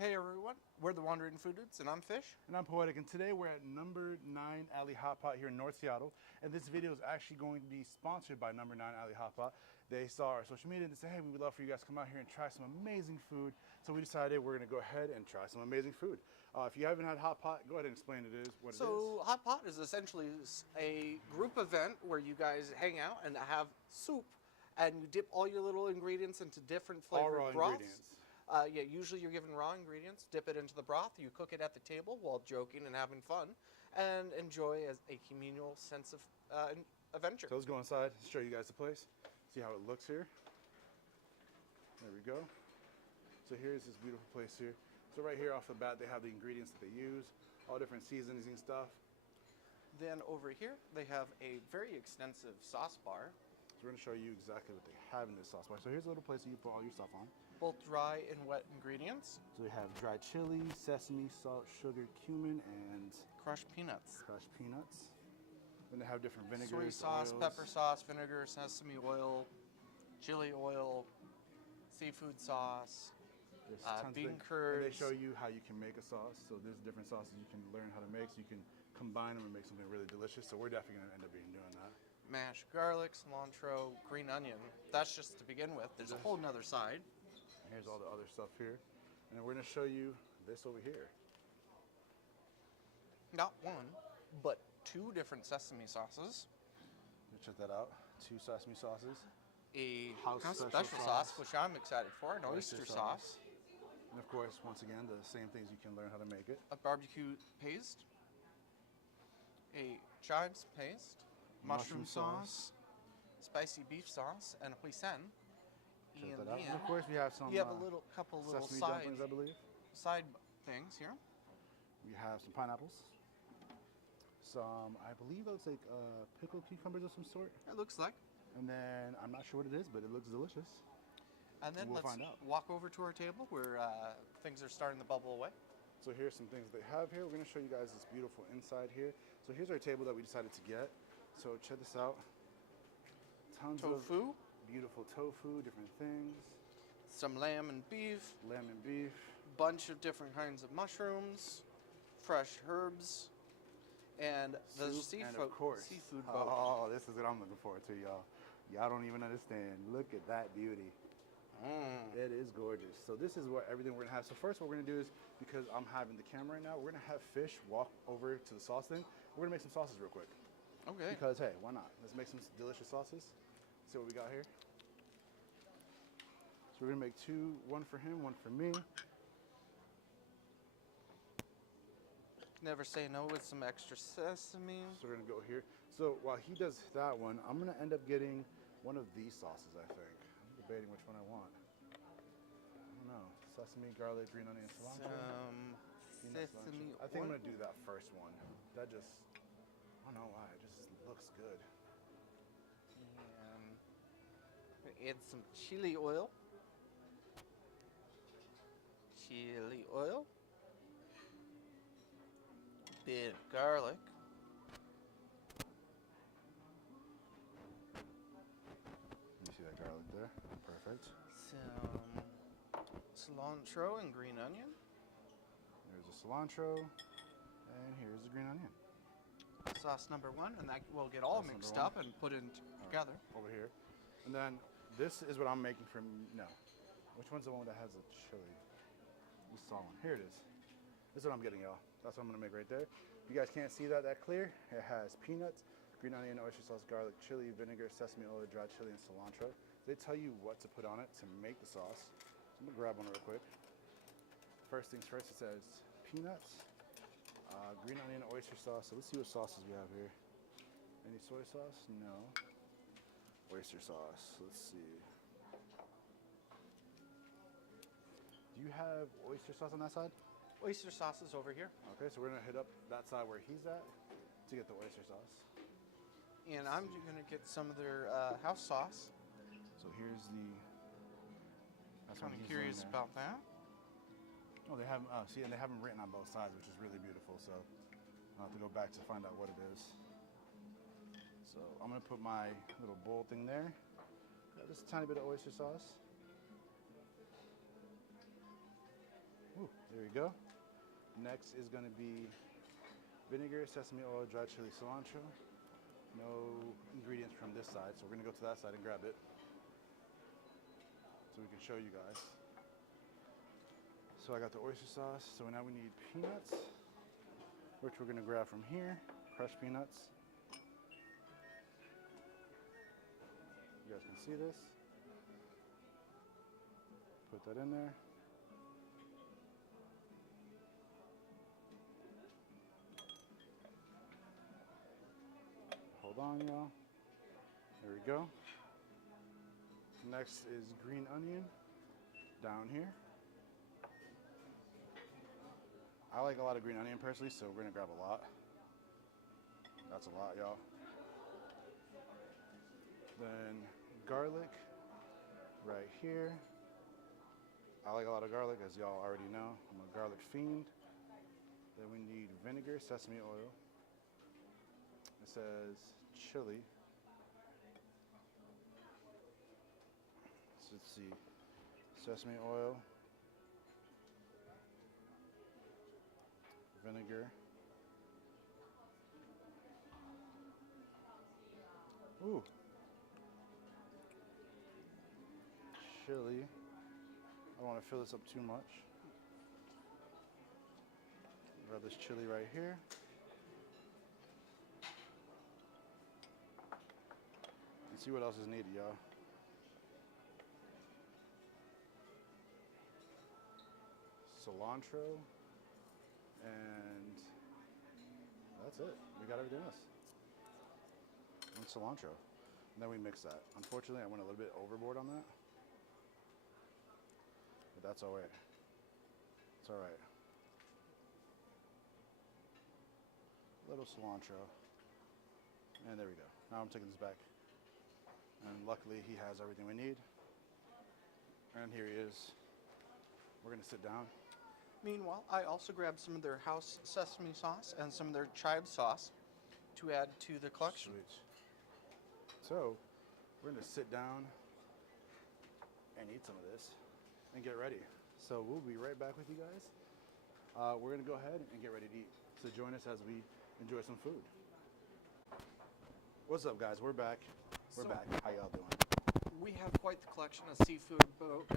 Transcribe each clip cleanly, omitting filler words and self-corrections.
Hey everyone, we're the Wandering Food Dudes, and I'm Fish. And I'm Poetic, and today we're at No.9 Alley Hotpot here in North Seattle. And this video is actually going to be sponsored by No.9 Alley Hotpot. They saw our social media and they said, hey, we would love for you guys to come out here and try some amazing food. So we decided we're going to go ahead and try some amazing food. If you haven't had Hotpot, go ahead and explain what it is. So Hotpot is essentially a group event where you guys hang out and have soup, and you dip all your little ingredients into different flavored raw broths. ingredients. Yeah, usually you're given raw ingredients, dip it into the broth, you cook it at the table while joking and having fun, and enjoy as a communal sense of adventure. So let's go inside, show you guys the place, see how it looks here. There we go. So here's this beautiful place here. So right here off the bat, they have the ingredients that they use, all different seasonings and stuff. Then over here, they have a very extensive sauce bar. So we're going to show you exactly what they have in this sauce bar. So here's a little place that you put all your stuff on. Both dry and wet ingredients. So we have dried chili, sesame, salt, sugar, cumin, and crushed peanuts. Crushed peanuts. Then they have different vinegars, soy sauce, oils. pepper sauce, vinegar, sesame oil, chili oil, seafood sauce, bean curds. And they show you how you can make a sauce. So there's different sauces you can learn how to make, so you can combine them and make something really delicious. So we're definitely going to end up doing that. Mashed garlic, cilantro, green onion. That's just to begin with. There's a whole nother side. And here's all the other stuff here. And then we're going to show you this over here. Not one, but two different sesame sauces. Check that out. 2 sesame sauces. A house special sauce, which I'm excited for, an oyster sauce. And of course, once again, the same things you can learn how to make it. A barbecue paste. A chives paste. Mushroom sauce. Spicy beef sauce. And hoisin. And of course, we have some. You have a couple little side dumplings, I believe. Side things here. We have some pineapples. Some, I believe, looks like pickled cucumbers of some sort. It looks like. And then I'm not sure what it is, but it looks delicious. And then we'll let's walk over to our table where things are starting to bubble away. So here's some things they have here. We're going to show you guys this beautiful inside here. So here's our table that we decided to get. So check this out. Tons tofu. of beautiful tofu, different things. Some lamb and beef. Lamb and beef. Bunch of different kinds of mushrooms. Fresh herbs. And the seafood, and of course, seafood boat. Oh, this is what I'm looking forward to, y'all. Y'all don't even understand. Look at that beauty. It is gorgeous. So this is what everything we're gonna have. So first what we're gonna do is, because I'm having the camera right now, we're gonna have Fish walk over to the sauce thing. We're gonna make some sauces real quick. Okay. Because hey, why not? Let's make some delicious sauces. See what we got here. So we're gonna make 2, one for him, one for me. Never say no with some extra sesame. So we're gonna go here. So while he does that one, I'm gonna end up getting one of these sauces, I think. I'm debating which one I want. I don't know. Sesame, garlic, green onion, cilantro. Sesame. I think I'm gonna do that first one. That just, I don't know why, it just looks good. And add some chili oil. Chili oil. Bit of garlic. You see that garlic there? Perfect. Some cilantro and green onion. There's the cilantro, and here's the green onion. Sauce number 1, and that will get all mixed up and put in together. Right, over here. And then this is what I'm making for, no. Which one's the one that has the chili? We saw one. Here it is. This is what I'm getting, y'all. That's what I'm gonna make right there. If you guys can't see that clear, it has peanuts, green onion, oyster sauce, garlic, chili, vinegar, sesame oil, dried chili, and cilantro. They tell you what to put on it to make the sauce. So I'm gonna grab one real quick. First things first, it says peanuts, green onion, oyster sauce. So let's see what sauces we have here. Any soy sauce? No. Oyster sauce. Let's see. Do you have oyster sauce on that side? Oyster sauce is over here. Okay, so we're gonna hit up that side where he's at to get the oyster sauce. And I'm gonna get some of their house sauce. So here's the. That's I'm curious about that. Oh, they have see, and they have them written on both sides, which is really beautiful. So I'll have to go back to find out what it is. So I'm gonna put my little bowl thing there. Got just a tiny bit of oyster sauce. Ooh, There you go. Next is going to be vinegar, sesame oil, dried chili, cilantro. No ingredients from this side, so we're going to go to that side and grab it so we can show you guys. So I got the oyster sauce. So now we need peanuts, which we're going to grab from here. Crushed peanuts. You guys can see this. Put that in there. Hold on, y'all. There we go. Next is green onion down here. I like a lot of green onion personally, so we're gonna grab a lot. That's a lot, y'all. Then garlic right here. I like a lot of garlic, as y'all already know. I'm a garlic fiend. Then we need vinegar, sesame oil. It says chili. So let's see. Sesame oil. Vinegar. Ooh. Chili. I don't want to fill this up too much. Grab this chili right here. And see what else is needed, y'all. Cilantro. And that's it. We got everything else. And cilantro. And then we mix that. Unfortunately, I went a little bit overboard on that. But that's all right. It's all right. Little cilantro. And there we go. Now I'm taking this back. And luckily he has everything we need. And here he is. We're gonna sit down. Meanwhile, I also grabbed some of their house sesame sauce and some of their chive sauce to add to the collection. Sweet. So, we're gonna sit down and eat some of this and get ready. So we'll be right back with you guys. We're gonna go ahead and get ready to eat. So join us as we enjoy some food. What's up, guys? We're back. We're back. How y'all doing? We have quite the collection of seafood,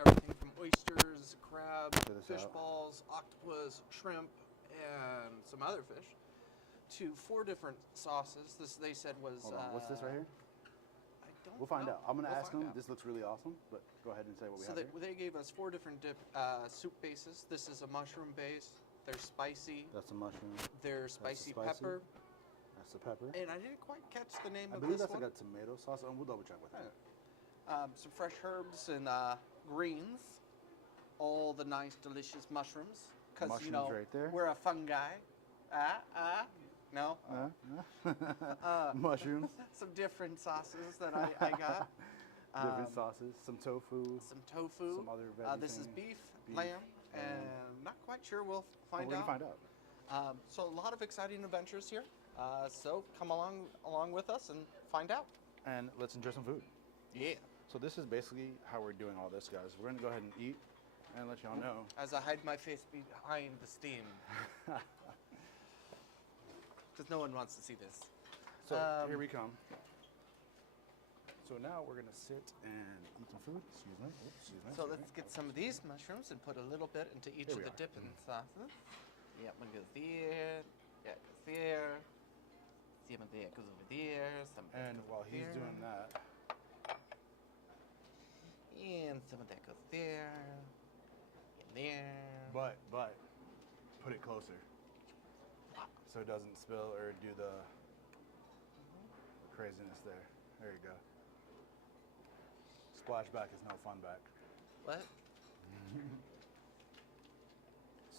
everything from oysters, crab, fish balls, octopus, shrimp, and some other fish, to 4 different sauces. This, they said, was... Hold on. What's this right here? I don't We'll find know. out. I'm going to ask them. Out. This looks really awesome, but go ahead and say what we have So here. they gave us 4 different soup bases. This is a mushroom base. They're spicy. That's a mushroom. They're spicy pepper. That's the pepper. And I didn't quite catch the name I of believe this that's one. like a tomato sauce. We'll double check with that. Some fresh herbs and greens, all the nice, delicious mushrooms. Because, you know, right there. we're a fungi. No? Mushrooms. Some different sauces that I got. Different sauces. Some tofu. Some tofu. Some other veggie This is thing. beef, lamb, and not quite sure. We'll find We're out. going to find out. So a lot of exciting adventures here. So come along with us and find out. And let's enjoy some food. Yeah. So this is basically how we're doing all this, guys. We're going to go ahead and eat and let y'all know. As I hide my face behind the steam. Because no one wants to see this. So here we come. So now we're going to sit and eat some food. Excuse me. Oops, excuse me. So let's get some of these mushrooms and put a little bit into each of the dipping sauces. Yeah, one goes there. Yeah, goes there. Some of that goes over there. Some of that And goes while over he's there. doing that, And some of that goes there. And there. but put it closer so it doesn't spill or do the craziness there. There you go. Splashback is no fun back. What?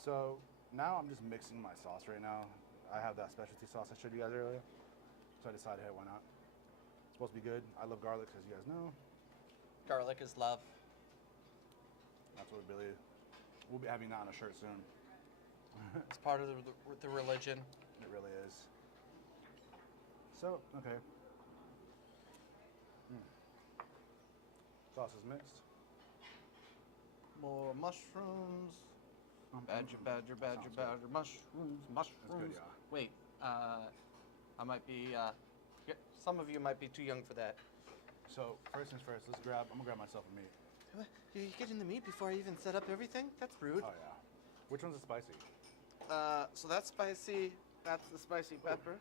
So now I'm just mixing my sauce right now. I have that specialty sauce I showed you guys earlier. So I decided, hey, why not? It's supposed to be good. I love garlic, as you guys know. Garlic is love. That's what Billy. We'll be having that on a shirt soon. It's part of the religion. It really is. So, okay. Sauce is mixed. More mushrooms. Badger. Mushrooms. yeah. Wait, I might be. Some of you might be too young for that. So first things first, I'm gonna grab myself a meat. What? You're getting the meat before I even set up everything? That's rude. Oh yeah. Which one's the spicy? So that's spicy. That's the spicy pepper.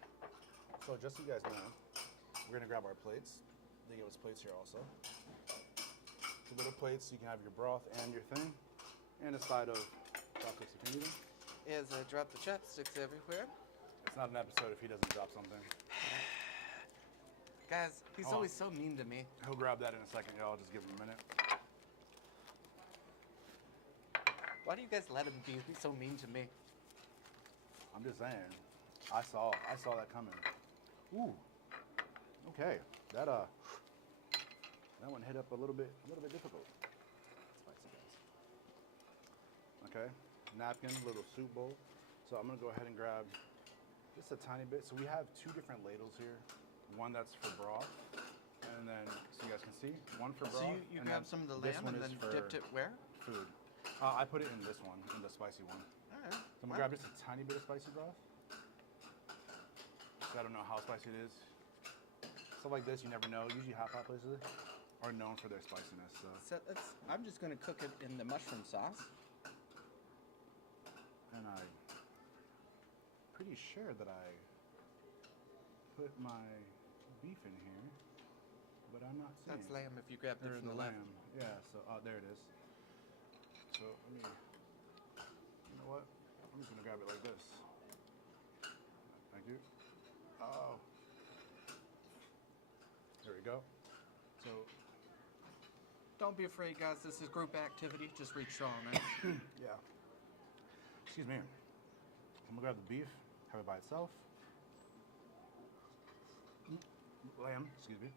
So just so you guys know, we're gonna grab our plates. They give us plates here also. So little plates, you can have your broth and your thing, and a side of chopsticks if you need them. As I drop the chopsticks everywhere. It's not an episode if he doesn't drop something. Guys, he's always so mean to me. He'll grab that in a second, y'all. Just give him a minute. Why do you guys let him be so mean to me? I'm just saying. I saw that coming. Ooh. Okay. That one hit up a little bit difficult. Spicy, guys. Okay. Napkin, little soup bowl. So I'm gonna go ahead and grab just a tiny bit. So we have two different ladles here. One that's for broth, and then so you guys can see, one for broth. So you grab some of the lamb and then dipped it where? Food. I put it in this one, in the spicy one. All right. So I'm gonna grab just a tiny bit of spicy broth. So I don't know how spicy it is. Stuff like this, you never know. Usually hot pot places are known for their spiciness. So I'm just gonna cook it in the mushroom sauce. and I'm pretty sure that I put my beef in here, but I'm not seeing. That's lamb if you grab it from the left. lamb. Yeah, so there it is. So let me, you know what? I'm just gonna grab it like this. Thank you. Oh. There we go. So, Don't be afraid, guys. This is group activity. Just reach strong, man. yeah. Excuse me. I'm gonna grab the beef, have it by itself. Lamb, excuse me.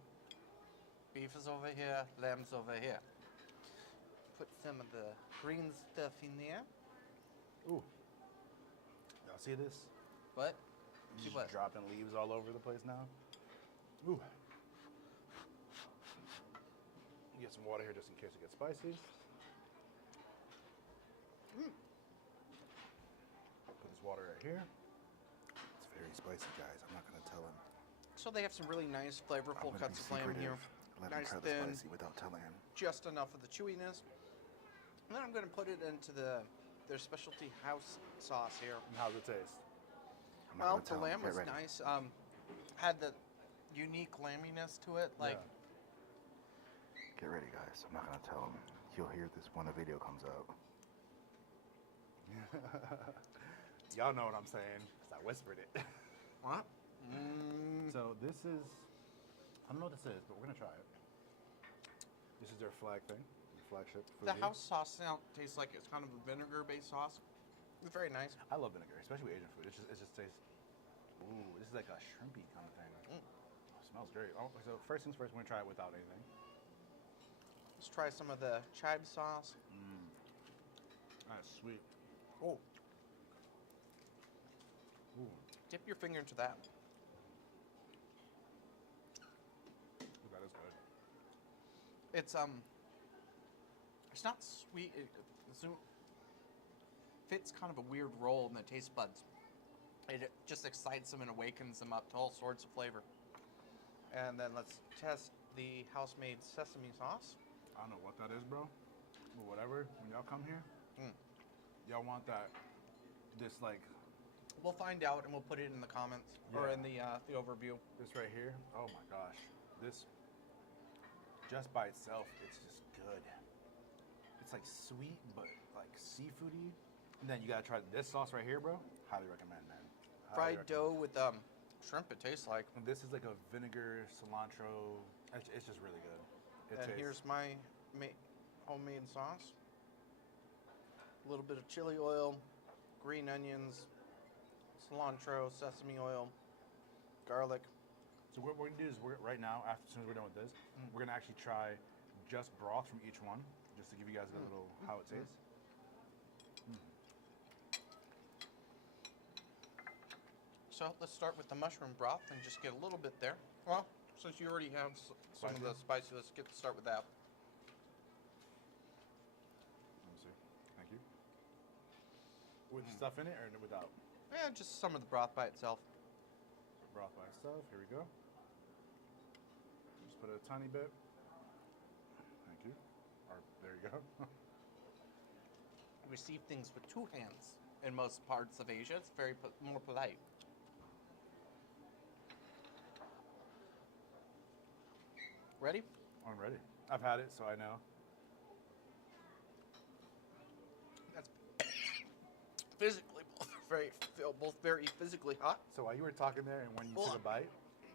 Beef is over here. Lamb's over here. Put some of the green stuff in there. Ooh. Y'all see this? What? See Just what? dropping leaves all over the place now. Ooh. Get some water here just in case it gets spicy. Put this water right here. It's very spicy, guys. I'm not gonna tell him. So they have some really nice, flavorful cuts of lamb here. Let Nice him try thin. the spicy without telling him. Just enough of the chewiness. And then I'm going to put it into their specialty house sauce here. And how's it taste? Well, I'm not gonna the tell him. lamb Get was ready. nice. Had the unique lamminess to it. Like, Get ready, guys. I'm not gonna tell him. He'll hear this when the video comes out. Y'all know what I'm saying, 'cause I whispered it. what? So this is, I don't know what this is, but we're gonna try it. This is their flag thing, the flagship food. The here. house sauce now tastes like it's kind of a vinegar-based sauce. It's very nice. I love vinegar, especially with Asian food. It just tastes. Ooh, this is like a shrimpy kind of thing. Oh, it smells great. Oh, so first things first, we're gonna try it without anything. Let's try some of the chive sauce. That's sweet. Oh, Ooh, dip your finger into that. ooh, that is good. It's not sweet. It fits kind of a weird role in the taste buds. It just excites them and awakens them up to all sorts of flavor. And then let's test the house-made sesame sauce. I don't know what that is, bro. But whatever. When y'all come here, y'all want that. This like We'll find out and we'll put it in the comments or in the overview. this right here. Oh my gosh, this just by itself, it's just good. It's like sweet but like seafoody. And then you gotta try this sauce right here, bro. Highly recommend, man. Fried dough with shrimp. It tastes like. And this is like a vinegar cilantro. It's just really good. And here's my homemade sauce. A little bit of chili oil, green onions, cilantro, sesame oil, garlic. So what we're gonna do is right now, as soon as we're done with this, we're gonna actually try just broth from each one, just to give you guys a little how it tastes. So let's start with the mushroom broth and just get a little bit there. Well, since you already have some of the spicy, let's start with that. Let me see. Thank you. With stuff in it or without? Yeah, just some of the broth by itself. Broth by itself. Here we go. Just put a tiny bit. Thank you. Or there you go. Receive things with two hands in most parts of Asia. It's very more polite. Ready? I'm ready. I've had it, so I know. That's physically both very physically hot. So while you were talking there and when you took a bite,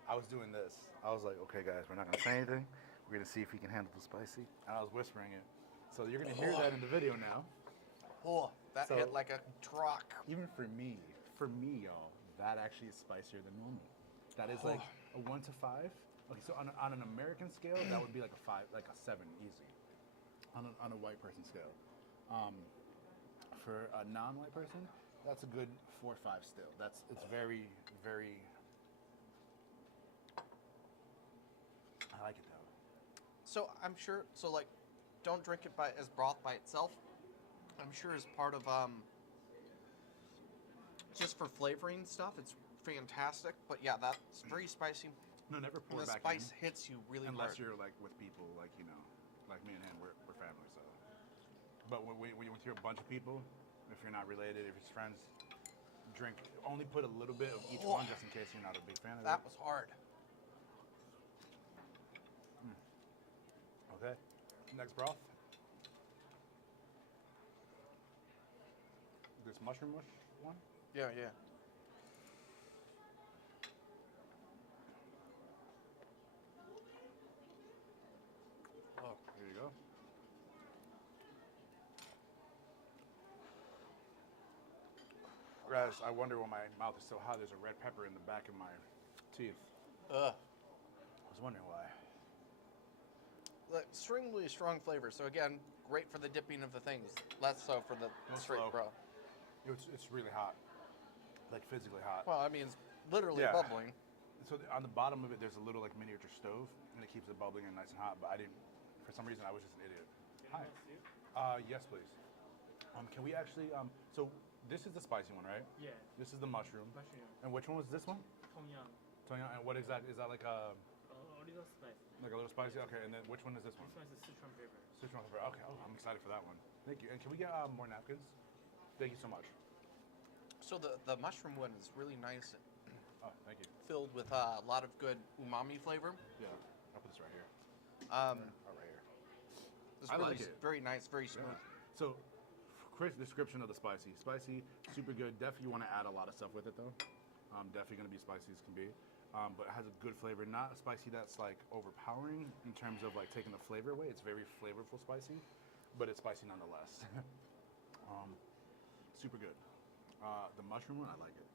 I was doing this. I was like, okay, guys, we're not going to say anything. We're going to see if he can handle the spicy. And I was whispering it. So you're going to hear that in the video now. Oh, that hit like a truck. Even for me, y'all, that actually is spicier than normal. That is like a 1 to 5. Okay, so on an American scale, that would be like a 5, like a 7, easy. On a white person scale. For a non-white person, that's a good 4 or 5 still. It's very, very. I like it though. So I'm sure. So like, don't drink it as broth by itself. I'm sure as part of just for flavoring stuff, it's fantastic. But yeah, that's very spicy. No, never pour And the back spice in. hits you really Unless hard. you're like with people, like like me and him, we're family. So, but when you're a bunch of people, if you're not related, if it's friends, drink. Only put a little bit of each one, just in case you're not a big fan of it. That was hard. Okay. Next broth. This mushroom mush one. Yeah, yeah. Oh, here you go. Guys, I wonder why my mouth is so hot. There's a red pepper in the back of my teeth. Ugh. I was wondering why. Extremely strong flavor. So again, great for the dipping of the things. Less so for the straight slow. broth. It's really hot, like physically hot. Well, I mean, it's literally Yeah. bubbling. So on the bottom of it, there's a little like miniature stove, and it keeps it bubbling and nice and hot. But I didn't, for some reason, I was just an idiot. Hi. Yes, please. Can we actually? So this is the spicy one, right? Yeah, This is the mushroom. mushroom, And which one was this one? tom yum, Tony, and what exactly is that like a little spicy. little spicy? Okay, and then which one is this one? This one is a Sichuan pepper. Sichuan pepper. Okay, oh, I'm excited for that one. Thank you. And can we get more napkins? Thank you so much. So the mushroom one is really nice, Oh, thank you. filled with a lot of good umami flavor. Yeah, I'll put this right here. Um, Oh, right here. it's I really like it. very nice, very smooth. Yeah. So, quick description of the spicy. Spicy, super good. Definitely want to add a lot of stuff with it though. Definitely going to be spicy as can be. But it has a good flavor. Not a spicy that's like overpowering in terms of like taking the flavor away. It's very flavorful spicy, but it's spicy nonetheless. Super good. The mushroom one, I like it.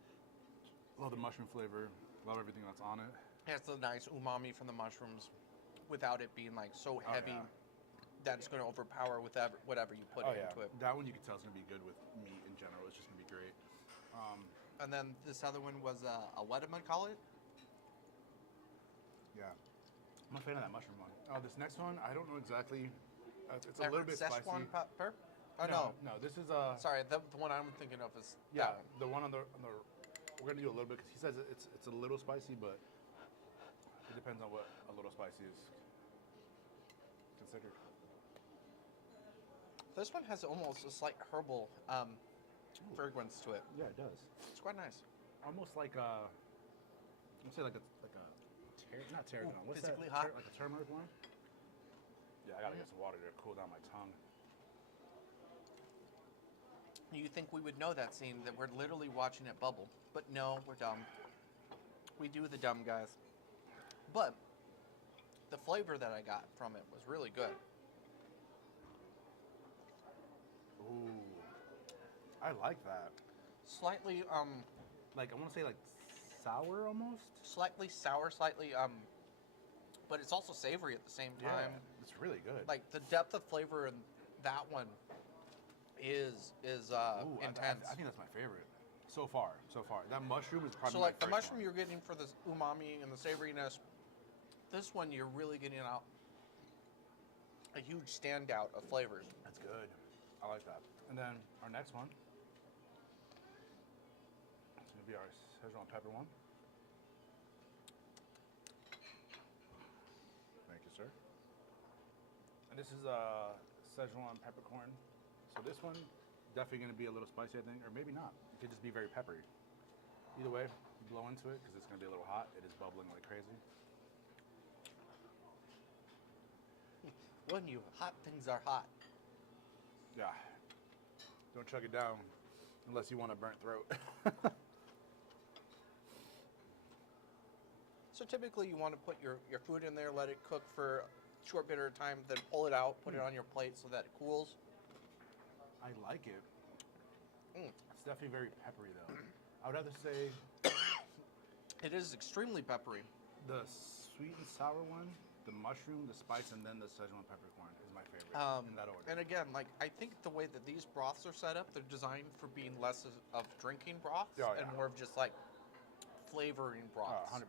Love the mushroom flavor. Love everything that's on it. It has the nice umami from the mushrooms, without it being like so Oh, heavy yeah. that it's going to overpower with whatever you put into it. That one you can tell is going to be good with meat in general. It's just going to be great. And then this other one was what am I call it? Yeah. I'm a fan of that mushroom one. Oh, this next one, I don't know exactly. It's a I little heard bit spicy. Szechuan pepper? Oh, No, this is Sorry, the one I'm thinking of is yeah, that one. the one on the. We're gonna do a little bit because he says it's a little spicy, but it depends on what a little spicy is considered. This one has almost a slight herbal fragrance to it. Yeah, it does. It's quite nice. Almost like a. Let's say like a not tarragon. What's physically that? hot? Like a turmeric one. Yeah, I gotta get some water to cool down my tongue. You think we would know that scene, that we're literally watching it bubble. But no, we're dumb. We do the dumb guys. But the flavor that I got from it was really good. Ooh, I like that. Slightly, Like I want to say like sour almost. slightly sour, slightly, but it's also savory at the same time. Yeah, it's really good. Like the depth of flavor in that one is Ooh, intense. I think that's my favorite so far. That mushroom is probably So my like the first mushroom one. you're getting for the umami and the savoriness, this one you're really getting out a huge standout of flavors. That's good. I like that. And then our next one. Szechuan pepper one. Thank you, sir. And this is Szechuan peppercorn. So this one, definitely going to be a little spicy, I think, or maybe not. It could just be very peppery. Either way, blow into it because it's going to be a little hot. It is bubbling like crazy. When you hot things are hot. Yeah. Don't chug it down unless you want a burnt throat. So typically you want to put your food in there, let it cook for a short bit of time, then pull it out, put it on your plate so that it cools. I like it. Mm. It's definitely very peppery though. I would rather say It is extremely peppery. the sweet and sour one, the mushroom, the spice, and then the Szechuan peppercorn is my favorite in that order. And again, like I think the way that these broths are set up, they're designed for being less of drinking broths Oh, and yeah. more of just like flavoring broths. 100%.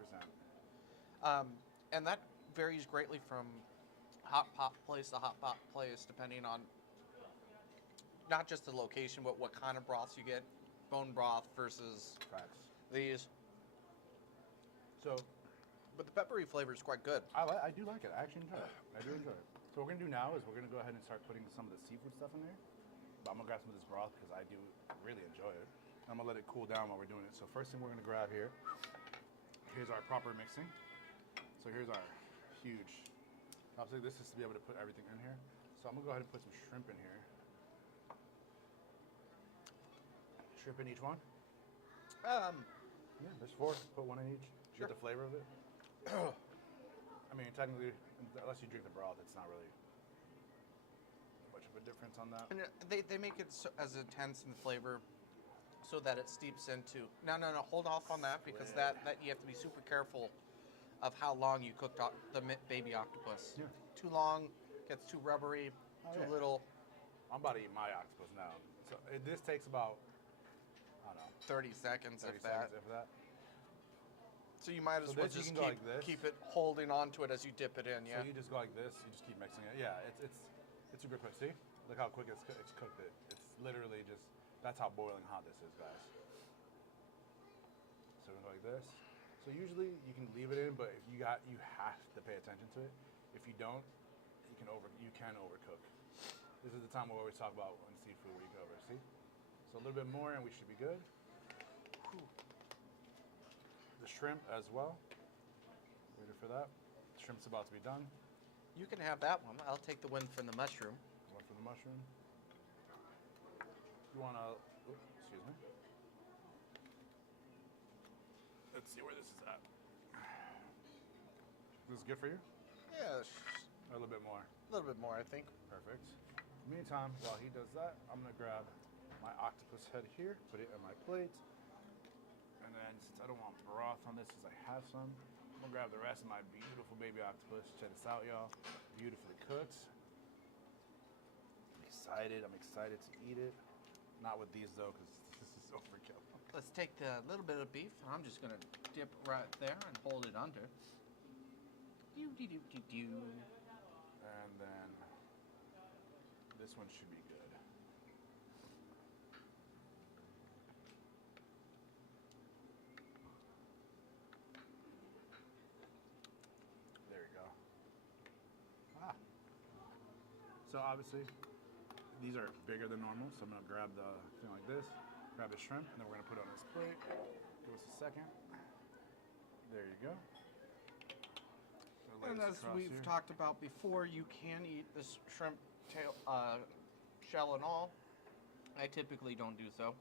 And that varies greatly from hot pot place to hot pot place, depending on not just the location, but what kind of broths you get. Bone broth versus Facts. these. So But the peppery flavor is quite good. I do like it. I actually enjoy it. I do enjoy it. So what we're gonna do now is we're gonna go ahead and start putting some of the seafood stuff in there. But I'm gonna grab some of this broth because I do really enjoy it. I'm gonna let it cool down while we're doing it. So first thing we're gonna grab here. Here's our proper mixing. So here's our huge. Obviously, this is to be able to put everything in here. So I'm gonna go ahead and put some shrimp in here. Shrimp in each one. Yeah, there's 4. Put 1 in each. Sure. Get the flavor of it. I mean, technically, unless you drink the broth, it's not really much of a difference on that. And they make it so, as intense in flavor so that it steeps into. No, hold off on that because that you have to be super careful of how long you cooked the baby octopus. Yeah. Too long, gets too rubbery, too yeah. little. I'm about to eat my octopus now. So this takes about, I don't know, 30 seconds 30 if that. seconds, if that. So you might as So well this, you just can go like this. keep it holding on to it as you dip it in, yeah? So you just go like this. You just keep mixing it. Yeah, it's super quick. See? Look how quick it's cooked. It's literally just, that's how boiling hot this is, guys. So we go like this. So usually you can leave it in, but if you have to pay attention to it. If you don't, you can overcook. This is the time we always talk about in seafood where you go over. See? So a little bit more and we should be good. Whew. The shrimp as well. Waiting for that. The shrimp's about to be done. You can have that one. I'll take the one from the mushroom. One for the mushroom. You want to, excuse me. Let's see where this is at. This is good for you? Yeah, Or a little bit more? a little bit more, I think. Perfect. Meantime, while he does that, I'm going to grab my octopus head here, put it on my plate. And then, since I don't want broth on this, since I have some, I'm going to grab the rest of my beautiful baby octopus. Check this out, y'all. Beautifully cooked. I'm excited to eat it. Not with these, though, because this is overkill. Let's take the little bit of beef, and I'm just going to dip right there and hold it under. Do-de-do-de-do. And then this one should be good. There you go. Ah. So obviously, these are bigger than normal, so I'm gonna grab the thing like this, grab the shrimp, and then we're gonna put it on this plate. Give us a second. There you go. And as we've talked about before, you can eat this shrimp tail, shell and all. I typically don't do so,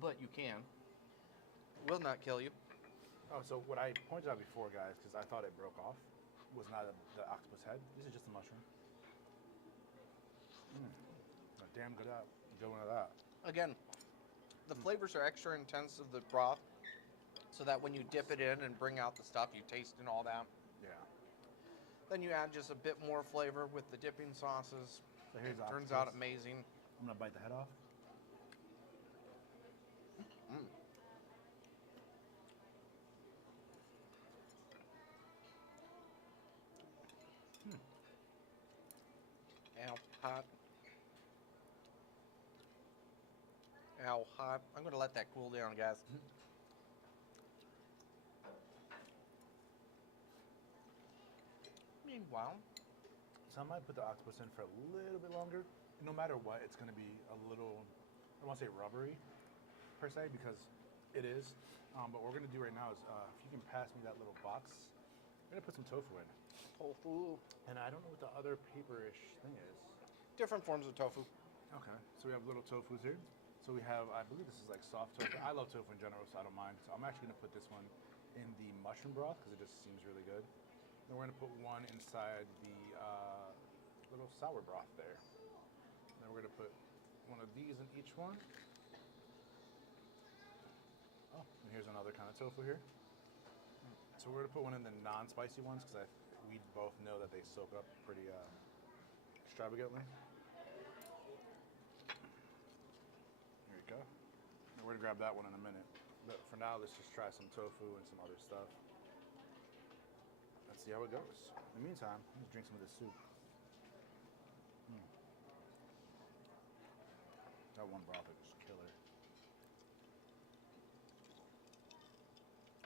but you can. Will not kill you. Oh, so what I pointed out before, guys, because I thought it broke off, was not the octopus head. This is just a mushroom. A damn good one of that. Again, the flavors are extra intense of the broth, so that when you dip it in and bring out the stuff, you taste and all that. Yeah. Then you add just a bit more flavor with the dipping sauces. So here's It turns octopus. out amazing. I'm gonna bite the head off. Ow, hot. Ow, hot. I'm gonna let that cool down, guys. Wow. Some might put the octopus in for a little bit longer. No matter what, it's going to be a little, I don't want to say rubbery per se, because it is. But what we're going to do right now is, if you can pass me that little box, I'm going to put some tofu in. Tofu. And I don't know what the other paperish thing is. Different forms of tofu. Okay, so we have little tofus here. So we have, I believe this is like soft tofu. I love tofu in general, so I don't mind. So I'm actually going to put this one in the mushroom broth because it just seems really good. Then we're going to put one inside the little sour broth there. Then we're going to put one of these in each one. Oh, and here's another kind of tofu here. So we're going to put one in the non-spicy ones because we both know that they soak up pretty extravagantly. Here you go. And we're going to grab that one in a minute. But for now, let's just try some tofu and some other stuff. Let's see how it goes. In the meantime, let's drink some of this soup. That one broth is just killer.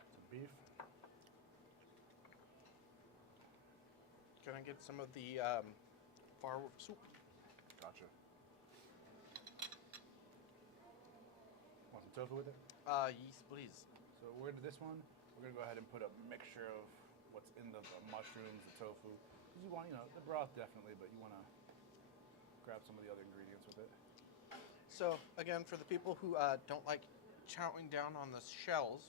Some beef. Can I get some of the far soup? Gotcha. Want some tofu with it? Yes, please. So we're into this one. We're gonna go ahead and put a mixture of what's in the mushrooms, the tofu. Because you want, the broth definitely, but you want to grab some of the other ingredients with it. So, again, for the people who don't like chowing down on the shells,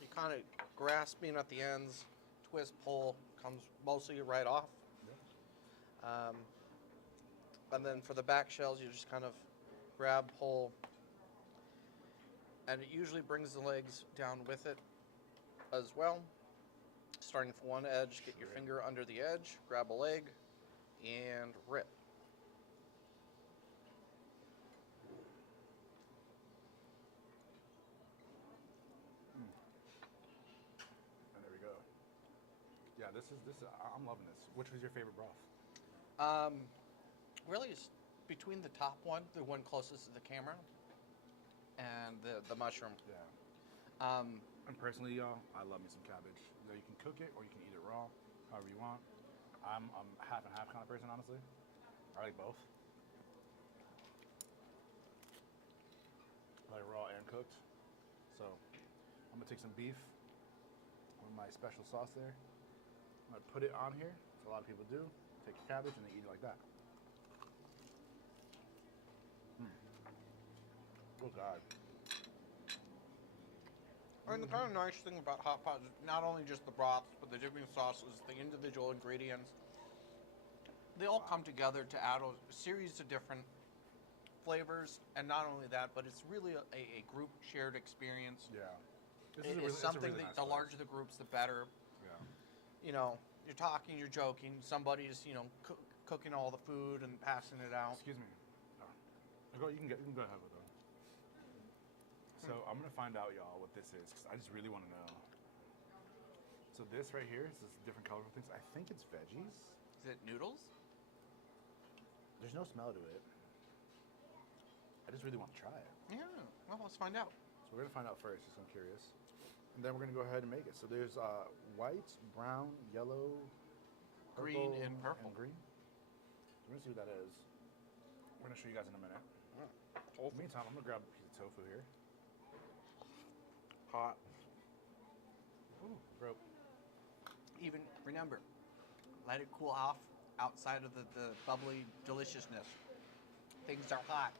you kind of grasping at the ends, twist, pull, comes mostly right off. Yeah. And then for the back shells, you just kind of grab, pull, and it usually brings the legs down with it as well. Starting from one edge, get your finger under the edge, grab a leg, and rip. And there we go. Yeah, this is I'm loving this. Which was your favorite broth? Really, it's between the top one, the one closest to the camera, and the mushroom. Yeah. And personally, y'all, I love me some cabbage. You can cook it or you can eat it raw, however you want. I'm half and half kind of person, honestly. I like both. I like raw and cooked. So I'm gonna take some beef with my special sauce there. I'm gonna put it on here. That's what a lot of people do. Take your cabbage and they eat it like that. Oh God. And the kind of nice thing about hot pot is not only just the broths, but the dipping sauces, the individual ingredients. They all come together to add a series of different flavors, and not only that, but it's really a group shared experience. Yeah. It's something that the larger the groups, the better. Yeah. You're talking, you're joking. Somebody's, cooking all the food and passing it out. Excuse me. Oh. You can go ahead with it. So I'm gonna find out, y'all, what this is, because I just really want to know. So this right here is this different colorful things. I think it's veggies. Is it noodles? There's no smell to it. I just really want to try it. Yeah. Well, let's find out. So we're gonna find out first, because I'm curious. And then we're gonna go ahead and make it. So there's white, brown, yellow, Green, and purple. green. So we're gonna see what that is. We're gonna show you guys in a minute. In the meantime, I'm gonna grab a piece of tofu here. Hot. Ooh, bro. Even, remember, let it cool off outside of the bubbly deliciousness. Things are hot.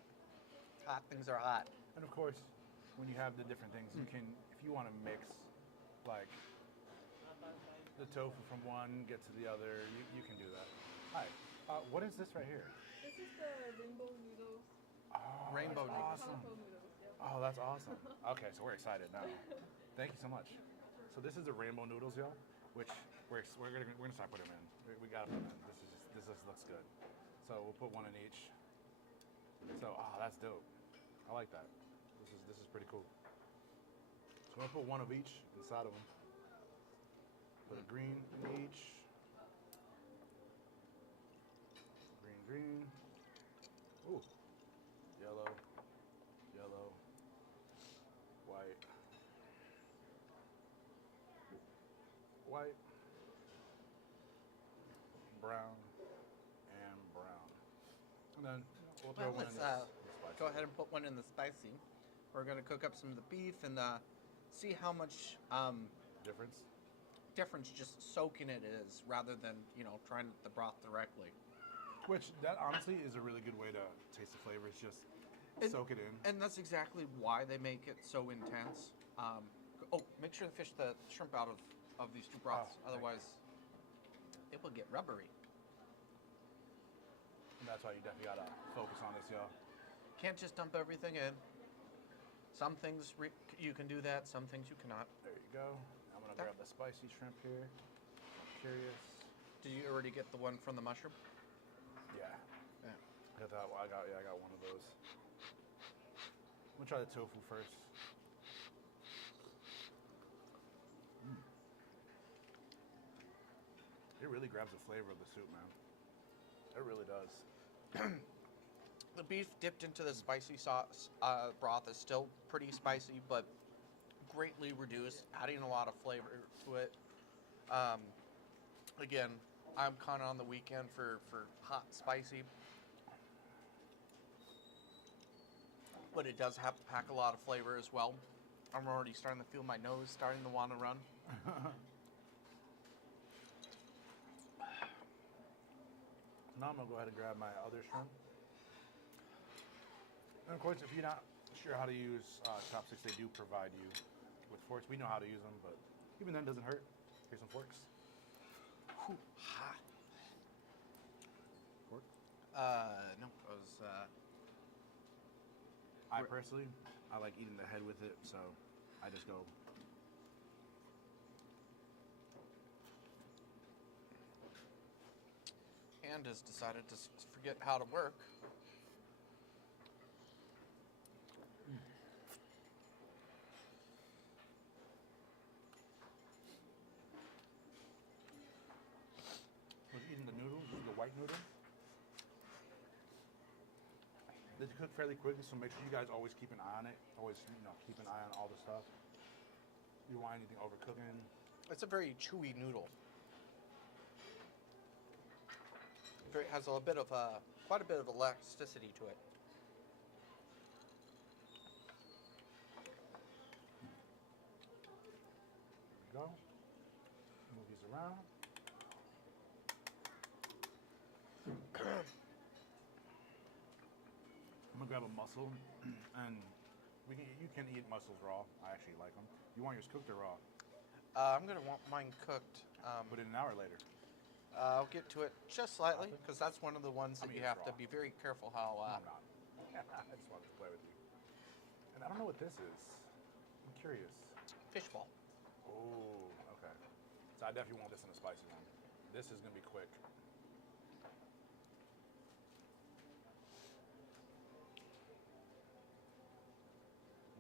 Hot things are hot. And of course, when you have the different things, you can, if you want to mix, like, the tofu from one, get to the other, you can do that. Hi. What is this right here? This is the rainbow noodles. Oh, Rainbow that's noodles. awesome. Colorful noodles, yeah. Oh, that's awesome. Okay, so we're excited now. Thank you so much. So this is the rainbow noodles, y'all, which we're gonna start putting them in. We gotta put them in. This just looks good. So we'll put one in each. So that's dope. I like that. This is pretty cool. So I'm gonna put one of each inside of them. Put a green in each. Green. Ooh. Yellow. White. brown and brown. And then we'll Well, throw one let's in this spicy. go ahead and put one in the spicy. We're gonna cook up some of the beef and see how much Difference? just soaking it is, rather than trying the broth directly. Which, that honestly is a really good way to taste the flavors. Just soak it in. And that's exactly why they make it so intense. Make sure to fish the shrimp out of these two broths, otherwise it will get rubbery. And that's why you definitely gotta focus on this, y'all. Can't just dump everything in. Some things you can do that, some things you cannot. There you go. I'm gonna grab the spicy shrimp here. I'm curious. Did you already get the one from the mushroom? Yeah. Yeah. I got one of those. I'm gonna try the tofu first. It really grabs the flavor of the soup, man. It really does. The beef dipped into the spicy sauce broth is still pretty spicy, but greatly reduced, adding a lot of flavor to it. Again, I'm kind of on the weekend for hot spicy, but it does pack a lot of flavor as well. I'm already starting to feel my nose starting to want to run. Now I'm gonna go ahead and grab my other shrimp. And of course, if you're not sure how to use chopsticks, they do provide you with forks. We know how to use them, but even then, it doesn't hurt. Here's some forks. Whew, hot. Fork? No, I was. I personally, I like eating the head with it, so I just go. Hand has decided to forget how to work. Was eating the noodles, the white noodles. They cook fairly quickly, so make sure you guys always keep an eye on it. Always, keep an eye on all the stuff. You want anything overcooking? It's a very chewy noodle. It has a bit of quite a bit of elasticity to it. There we go. Move these around. I'm gonna grab a mussel, and you can eat mussels raw. I actually like them. You want yours cooked or raw? I'm gonna want mine cooked. Put it an hour later. I'll get to it just slightly, because that's one of the ones that I mean, you it's have to raw. be very careful how. No, I'm not. I just wanted to play with you. And I don't know what this is. I'm curious. Fishball. Oh, okay. So I definitely want this in a spicy one. This is gonna be quick.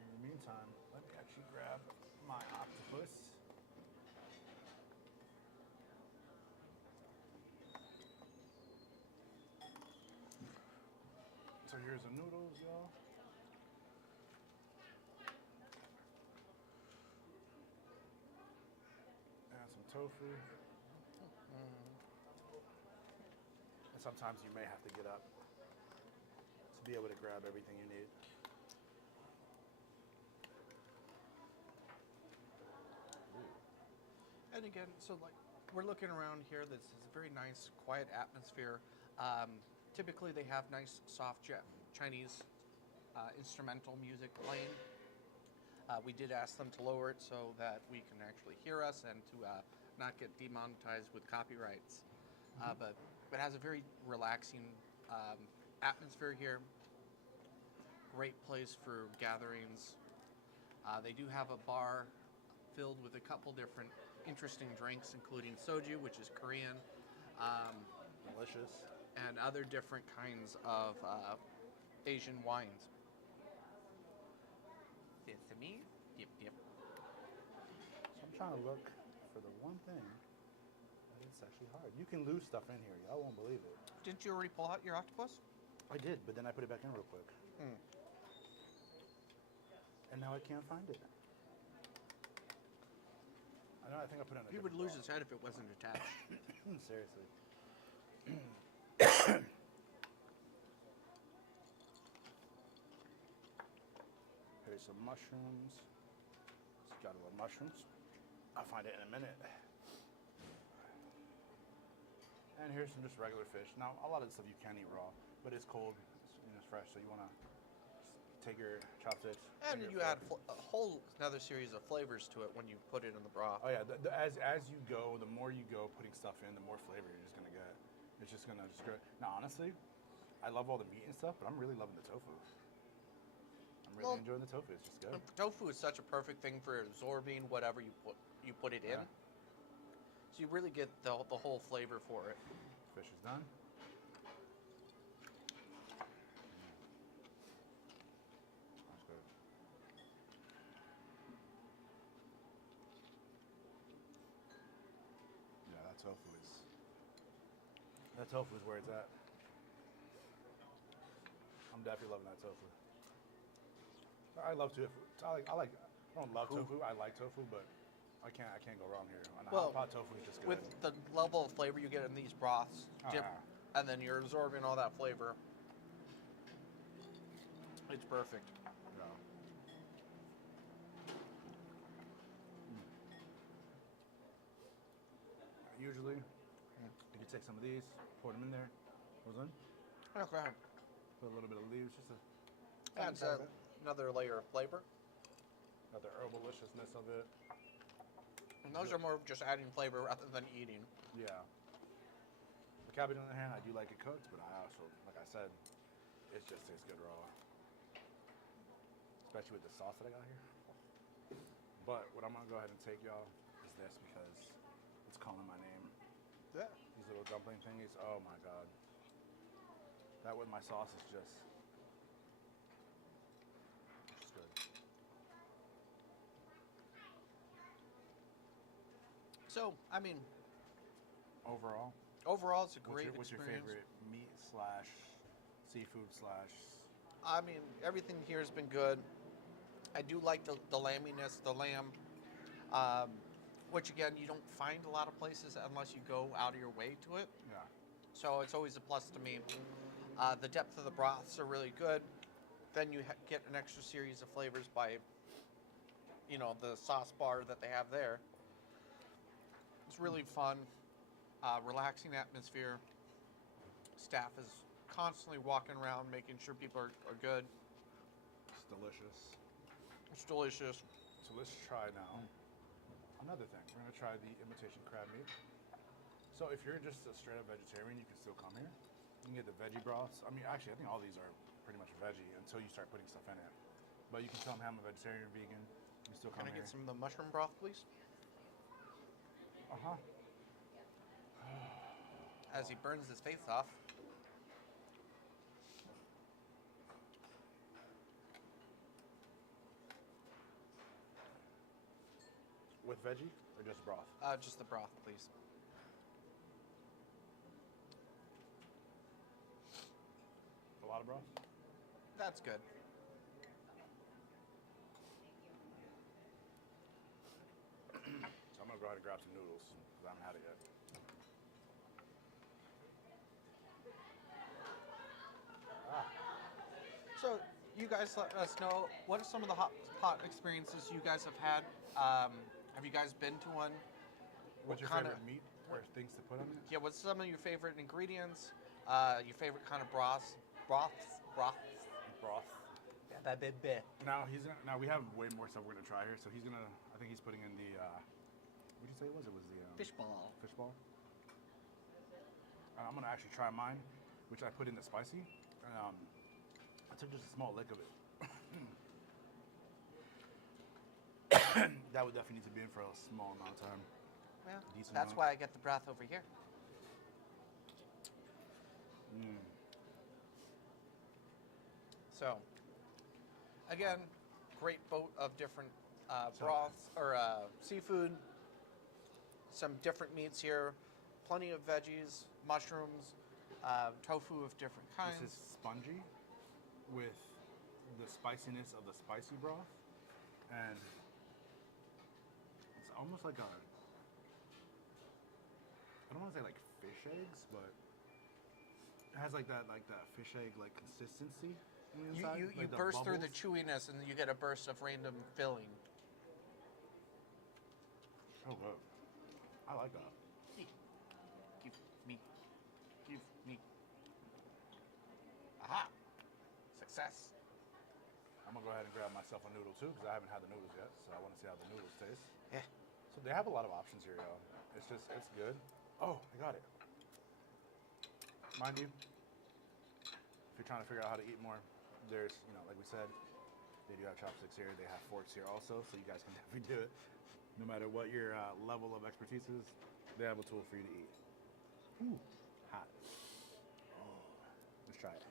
In the meantime, let me actually grab my octopus. So here's the noodles, y'all. And some tofu. And sometimes you may have to get up to be able to grab everything you need. And again, so like we're looking around here. This is a very nice, quiet atmosphere. Typically, they have nice, soft Chinese instrumental music playing. We did ask them to lower it so that we can actually hear us and to not get demonetized with copyrights. But it has a very relaxing atmosphere here. Great place for gatherings. They do have a bar filled with a couple different interesting drinks, including soju, which is Korean, Delicious. and other different kinds of Asian wines. Sesame, dip dip. So I'm trying to look for the one thing that it's actually hard. You can lose stuff in here. Y'all won't believe it. Didn't you already pull out your octopus? I did, but then I put it back in real quick. And now I can't find it. I think I put it in a He would different lose his head if it wasn't attached. box. Seriously. Here's some mushrooms. Gotta love mushrooms. I'll find it in a minute. And here's some just regular fish. Now, a lot of this stuff you can eat raw, but it's cold, it's fresh, so you want to take your chopsticks. And you add a whole another series of flavors to it when you put it in the broth. Oh yeah, as you go, the more you go putting stuff in, the more flavor you're just gonna get. It's just gonna grow. Now, honestly, I love all the meat and stuff, but I'm really loving the tofu. I'm really enjoying the tofu. It's just good. Tofu is such a perfect thing for absorbing whatever you put it in. So you really get the whole flavor for it. Fish is done. That's good. Yeah, that tofu is where it's at. I'm definitely loving that tofu. I love tofu. I don't love tofu. I like tofu, but I can't go wrong here. And Well, hot pot tofu is just good. With the level of flavor you get in these broths, and then you're absorbing all that flavor, it's perfect. Yeah. Usually, you can take some of these, pour them in there. Those in. Okay. Put a little bit of leaves, just to Adds another layer of flavor. got the herbaliciousness of it. And those are more of just adding flavor rather than eating. Yeah. The cabbage on the hand, I do like it cooked, but I also, like I said, it just tastes good raw. Especially with the sauce that I got here. But what I'm gonna go ahead and take, y'all, is this because it's calling my name. Yeah. These little dumpling thingies, oh my god. That with my sauce is just good. So, I mean, Overall, overall, it's a great what's your experience. favorite meat / seafood / I mean, everything here has been good. I do like the lamminess, the lamb, which again, you don't find a lot of places unless you go out of your way to it. Yeah. So it's always a plus to me. The depth of the broths are really good. Then you get an extra series of flavors by, the sauce bar that they have there. It's really fun, relaxing atmosphere. Staff is constantly walking around, making sure people are good. It's delicious. It's delicious. So let's try now. Another thing, we're gonna try the imitation crab meat. So if you're just a straight up vegetarian, you can still come here. You can get the veggie broths. I mean, actually, I think all these are pretty much veggie until you start putting stuff in it. But you can tell them, hey, I'm a vegetarian, vegan. You can still come Can I here. get some of the mushroom broth, please? Uh-huh. As he burns his face off. With veggie or just broth? Just the broth, please. A lot of broth? That's good. So I'm gonna go ahead and grab some noodles because I haven't had it yet. So, you guys let us know, what are some of the hot pot experiences you guys have had? Have you guys been to one? What's your kinda- favorite meat or things to put on it? Yeah, what's some of your favorite ingredients? Your favorite kind of broths? Broths? Broth. Yeah, that. Now we have way more stuff we're gonna try here. So he's gonna. I think he's putting in the. What did you say it was? It was the Fish ball. fish ball. And I'm gonna actually try mine, which I put in the spicy. I took just a small lick of it. That would definitely need to be in for a small amount of time. Yeah, Decent that's amount. why I get the broth over here. So, again, great boat of different broths or seafood. Some different meats here. Plenty of veggies, mushrooms, tofu of different kinds. This is spongy with the spiciness of the spicy broth, and it's almost like I don't want to say like fish eggs, but It has like that fish egg like consistency on the You, inside. you, you like the burst through the bubbles. chewiness and you get a burst of random filling. Oh, good. I like that. Hey, give me. Aha! Success. I'm gonna go ahead and grab myself a noodle too because I haven't had the noodles yet, so I want to see how the noodles taste. Yeah. So they have a lot of options here, y'all. It's good. Oh, I got it. Mind you, if you're trying to figure out how to eat more, there's, like we said, they do have chopsticks here. They have forks here also, so you guys can definitely do it. No matter what your level of expertise is, they have a tool for you to eat. Ooh, hot. Oh, let's try it.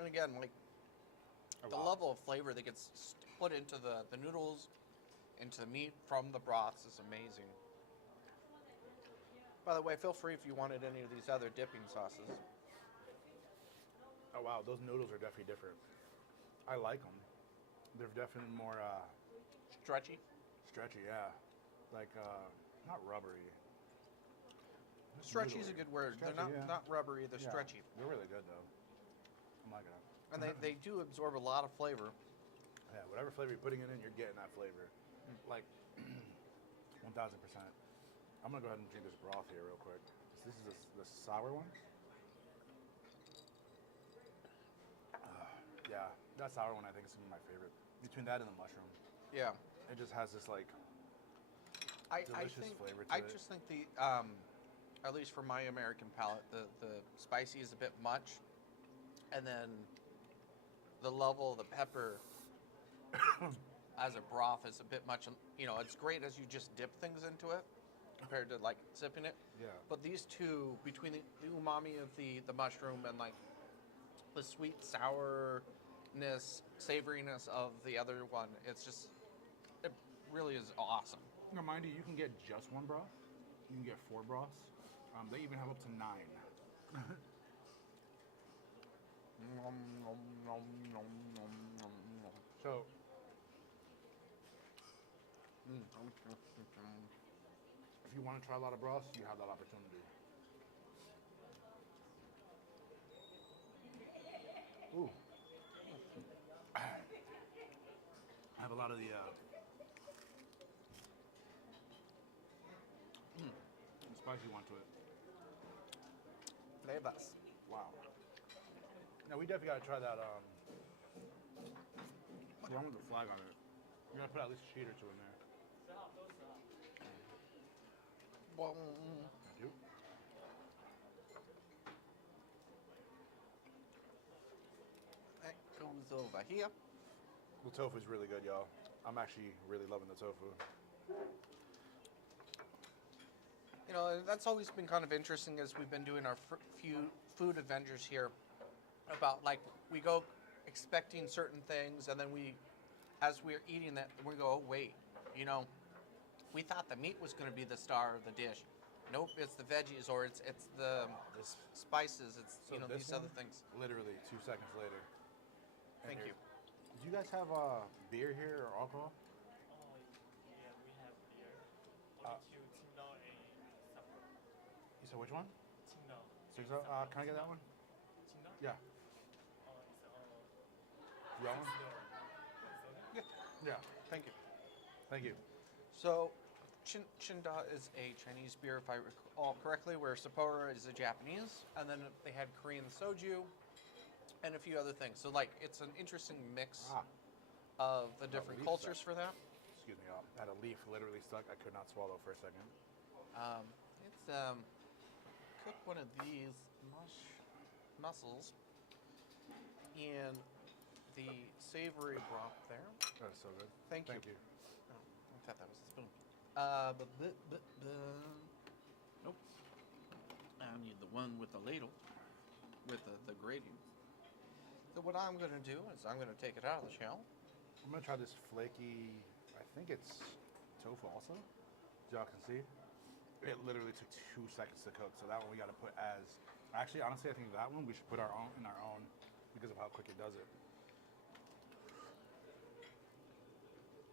And again, like the level of flavor that gets put into the noodles, into the meat from the broths is amazing. By the way, feel free if you wanted any of these other dipping sauces. Oh wow, those noodles are definitely different. I like them. They're definitely more Stretchy. stretchy, yeah. Like not rubbery. Just Stretchy is a noodly. good word. Stretchy, They're yeah. not rubbery, they're Yeah, stretchy. They're really good though. I'm liking it. And they do absorb a lot of flavor. Yeah, whatever flavor you're putting it in, you're getting that flavor. Like 1000%. I'm gonna go ahead and drink this broth here real quick. This is the sour one. Yeah, that sour one I think is gonna be my favorite. Between that and the mushroom, Yeah. it just has this like I delicious think, flavor to I it. just think at least for my American palate, the spicy is a bit much. And then the level of the pepper as a broth is a bit much. It's great as you just dip things into it compared to like sipping it. Yeah. But these two, between the umami of the mushroom and like the sweet sourness, savoriness of the other one, it really is awesome. Now, mind you, you can get just one broth. You can get 4 broths. They even have up to 9. So, if you want to try a lot of broths, you have that opportunity. Ooh. I have a lot of the spicy one to it. Flavors. Wow. Now we definitely gotta try that the one with the flag on it. You gotta put at least a sheet or 2 in there. Well, Thank you. that goes over here. The tofu is really good, y'all. I'm actually really loving the tofu. That's always been kind of interesting as we've been doing our few food adventures here. About like we go expecting certain things, and then as we're eating that, we go, oh wait, we thought the meat was going to be the star of the dish. Nope, it's the veggies or it's the spices. It's So this these other one, things. Literally 2 seconds later. Thank you. Do you guys have beer here or alcohol? Oh, yeah, we have beer. Uh, Only 2, Qingdao and Sapporo. You said which one? Qingdao. So, can I get that one? Qingdao? Yeah. It's You got one? Yeah. Thank you. Thank you. So, Chinda is a Chinese beer, if I recall correctly, where Sapporo is a Japanese, and then they had Korean soju, and a few other things. So, like, it's an interesting mix of the different leaf cultures stuff. for that. Excuse me, y'all. I had a leaf literally stuck. I could not swallow for a second. Cook one of these mussels in the savory broth there. That is so good. Thank you. Thank you. Oh, I thought that was a spoon. Nope. I need the one with the ladle, with the gravy. So what I'm going to do is I'm going to take it out of the shell. I'm gonna try this flaky. I think it's tofu also. As y'all can see, it literally took 2 seconds to cook. So that one we got to put as. Actually, honestly, I think that one we should put in our own because of how quick it does it.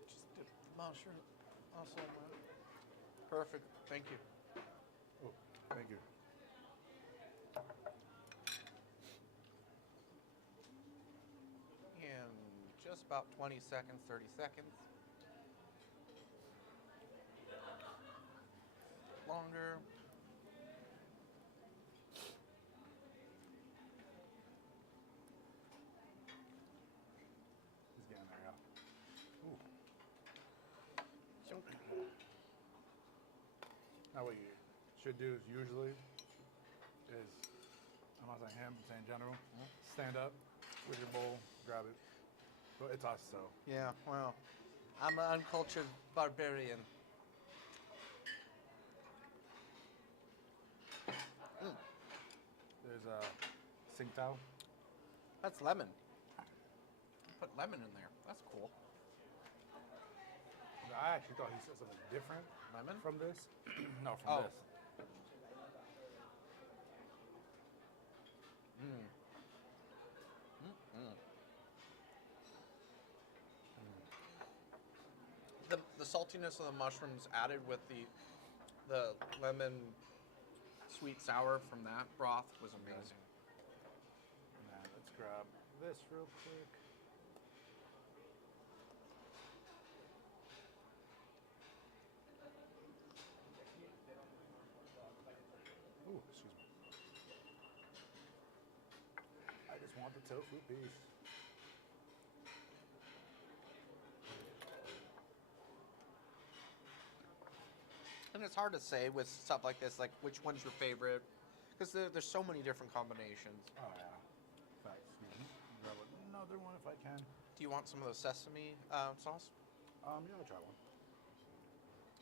Just dip the mushroom also. Perfect. Thank you. Oh, thank you. In just about 20 seconds, 30 seconds. Longer. He's getting there, yeah. Ooh. Now what you should do is usually is, I'm not saying him, I'm saying general, stand up with your bowl, grab it. But it's us, so. Yeah, well, I'm an uncultured barbarian. There's a sing tao. That's lemon. Put lemon in there. That's cool. I actually thought he said something different Lemon? from this. No, from this. The saltiness of the mushrooms added with the lemon sweet sour from that broth was amazing. Now let's grab this real quick. Ooh, excuse me. I just want the tofu piece. And it's hard to say with stuff like this, like which one's your favorite, because there's so many different combinations. Oh yeah. Facts. Excuse me. Grab another one if I can. Do you want some of the sesame sauce? Yeah, I'll try one.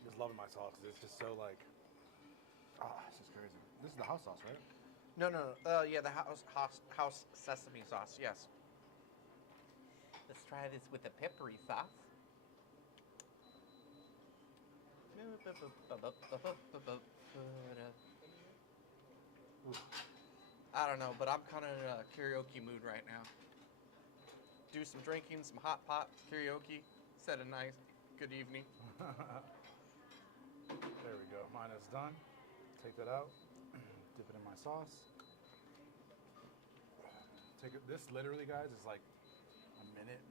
Just loving my sauce because it's just so like, this is crazy. This is the house sauce, right? No. Yeah, the house sesame sauce. Yes. Let's try this with the peppery sauce. I don't know, but I'm kind of in a karaoke mood right now. Do some drinking, some hot pot, karaoke. Said a nice good evening. There we go. Mine is done. Take that out. Dip it in my sauce. Take it. This literally, guys, is like a minute,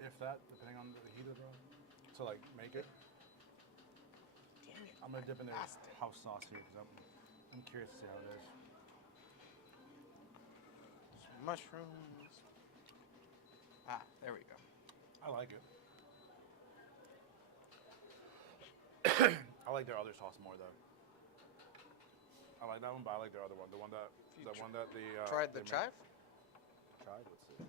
if that, depending on the heat of the. So like, make it. Damn it! I'm gonna dip in their Bastard. house sauce here because I'm curious to see how it is. Some mushrooms. There we go. I like it. I like their other sauce more though. I like that one, but I like their other one. The one that Tried the they chive? made. Chive. Let's see.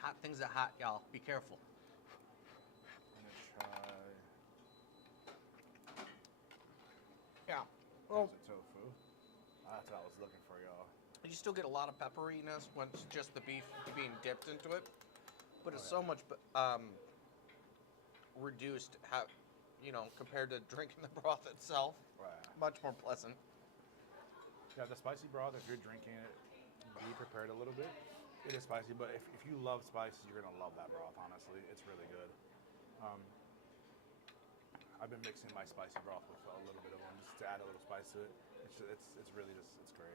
Hot things are hot, y'all. Be careful. I'm gonna try. Yeah. Well, There's the tofu. That's what I was looking for, y'all. you still get a lot of pepperiness when it's just the beef being dipped into it, but it's so much reduced, compared to drinking the broth itself. Right. Much more pleasant. Yeah, the spicy broth, if you're drinking it, be prepared a little bit. It is spicy, but if you love spices, you're gonna love that broth. Honestly, it's really good. I've been mixing my spicy broth with a little bit of one just to add a little spice to it. It's really just it's great.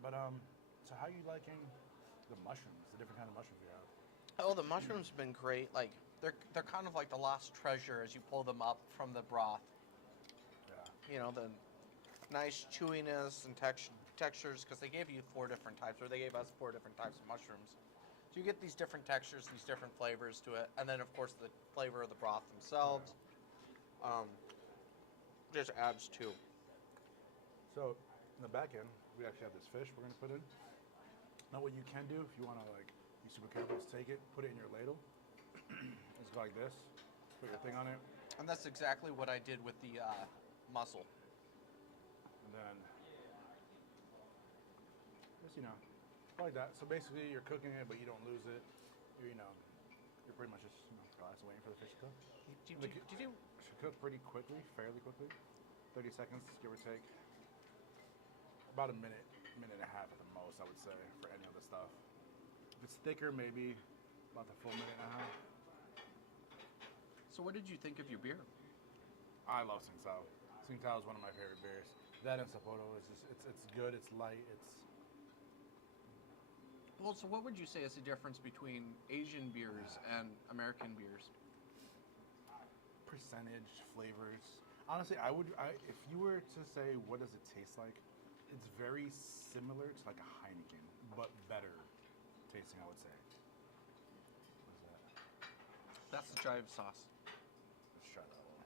But so how are you liking the mushrooms? The different kind of mushrooms you have? Oh, the mushrooms have been great. Like they're kind of like the lost treasure as you pull them up from the broth. Yeah. The nice chewiness and textures, because they gave you 4 different types, or they gave us 4 different types of mushrooms. So you get these different textures, these different flavors to it, and then of course the flavor of the broth themselves just adds to. So in the back end, we actually have this fish we're gonna put in. Now what you can do if you wanna be super careful is take it, put it in your ladle. Just go like this. Put your thing on it. And that's exactly what I did with the mussel. And then just like that. So basically you're cooking it but you don't lose it. You're pretty much just waiting for the fish to cook. Did you? It should cook pretty quickly, fairly quickly. 30 seconds, give or take. About a minute and a half at the most, I would say, for any of the stuff. If it's thicker, maybe about the full minute and a half. So what did you think of your beer? I love Tsingtao. Tsingtao is one of my favorite beers. That and Sapporo is just it's good. It's light. It's Well, so what would you say is the difference between Asian beers and American beers? percentage, flavors. Honestly, if you were to say what does it taste like, it's very similar to like a Heineken, but better tasting, I would say. What is that? That's the chive sauce. Let's try that one.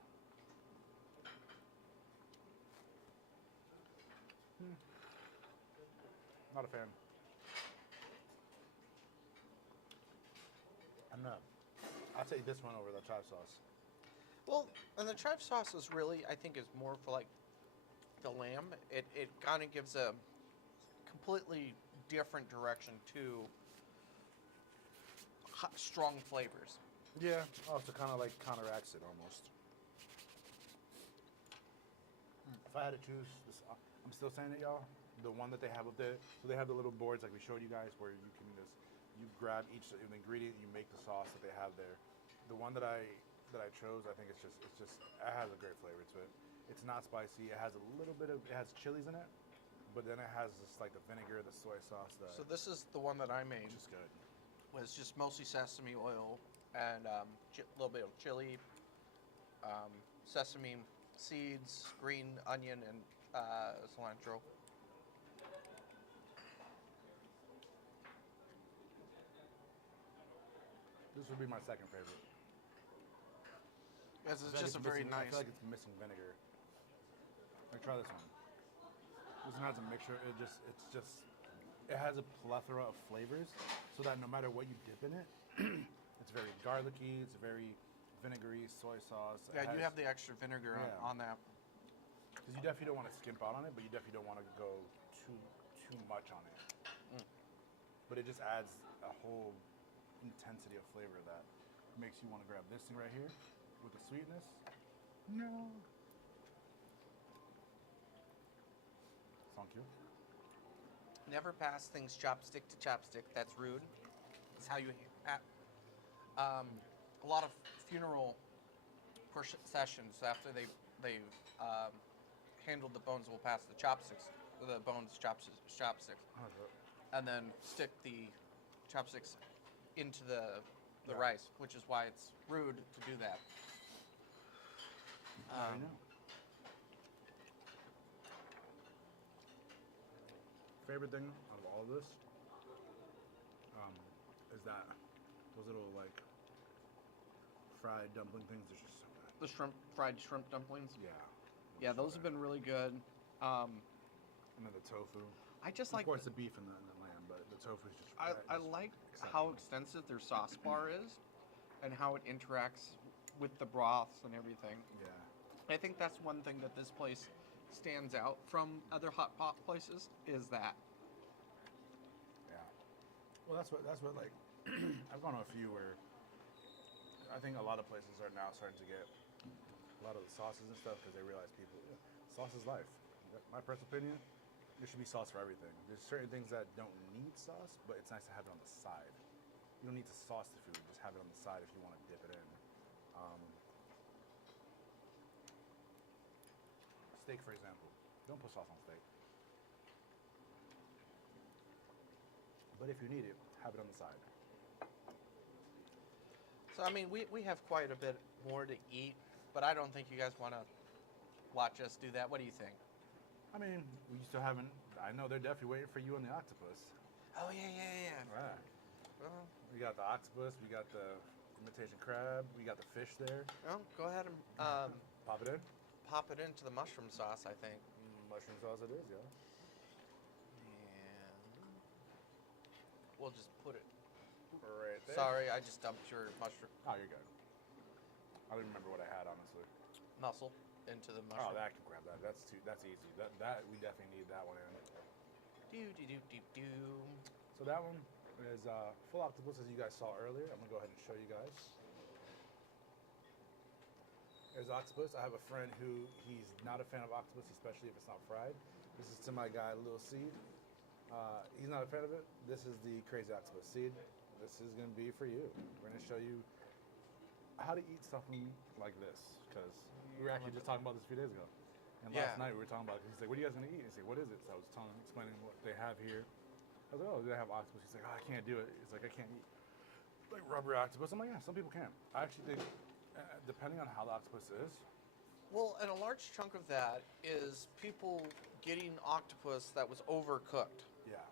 Not a fan. I'm not. I'd say this one over the chive sauce. Well, and the chive sauce is really, I think, is more for like the lamb. It kind of gives a completely different direction to strong flavors. Yeah. Also, kind of like counteracts it almost. If I had to choose, this, I'm still saying it, y'all. The one that they have up there, so they have the little boards like we showed you guys, where you can just grab each ingredient, you make the sauce that they have there. The one that I chose, I think it has a great flavor to it. It's not spicy. It has a little bit of chilies in it, but then it has just like the vinegar, the soy sauce. So this is the one that I made. Which is good. Was just mostly sesame oil and a little bit of chili, sesame seeds, green onion, and cilantro. This would be my second favorite. Yes, it's I feel just a like very I nice. feel like it's missing vinegar. Like, try this one. This one has a mixture. It has a plethora of flavors, so that no matter what you dip in it, it's very garlicky. It's very vinegary, soy sauce. Yeah, you have the extra vinegar on that. Because you definitely don't want to skimp out on it, but you definitely don't want to go too much on it. But it just adds a whole intensity of flavor that makes you want to grab this thing right here with the sweetness. No. Thank you. Never pass things chopstick to chopstick. That's rude. It's how you. A lot of funeral processions after they've handled the bones will pass the chopsticks, chopsticks, and then stick the chopsticks into the rice, which is why it's rude to do that. I know. Favorite thing out of all of this is that those little like fried dumpling things are just so good. The fried shrimp dumplings. Yeah. Those have been really good. And then the tofu. I just Of like. course, the beef and the lamb, but the tofu is just. I like how extensive their sauce bar is, and how it interacts with the broths and everything. Yeah. I think that's one thing that this place stands out from other hot pot places is that. Yeah. Well, that's what like I've gone to a few where I think a lot of places are now starting to get a lot of the sauces and stuff because they realize sauce is life. My personal opinion, there should be sauce for everything. There's certain things that don't need sauce, but it's nice to have it on the side. You don't need to sauce the food; just have it on the side if you want to dip it in. Steak, for example, don't put sauce on steak. But if you need it, have it on the side. So I mean, we have quite a bit more to eat, but I don't think you guys want to watch us do that. What do you think? I mean, we still haven't. I know they're definitely waiting for you on the octopus. Oh yeah. Right. Well, We got the octopus. We got the imitation crab. We got the fish there. well, go ahead and Pop it in. pop it into the mushroom sauce. I think. Mushroom sauce it is, yeah. And we'll just put it. Right there. Sorry, I just dumped your mushroom Oh, you're good. I don't remember what I had, honestly. mussel into the Oh, mushroom. that can grab that. That's easy. That we definitely need that one in. Do. So that one is full octopus, as you guys saw earlier. I'm gonna go ahead and show you guys. There's octopus. I have a friend who he's not a fan of octopus, especially if it's not fried. This is to my guy, Lil C. He's not a fan of it. This is the crazy octopus seed. This is going to be for you. We're going to show you how to eat something like this, because we were actually just talking about this a few days ago. And last night we were talking about it. He's like, what are you guys going to eat? He's like, what is it? So I was explaining what they have here. I was like, oh, they have octopus. He's like, oh, I can't do it. He's like, I can't eat like rubber octopus. I'm like, yeah, some people can. I actually think, depending on how the octopus is. Well, and a large chunk of that is people getting octopus that was overcooked, Yeah.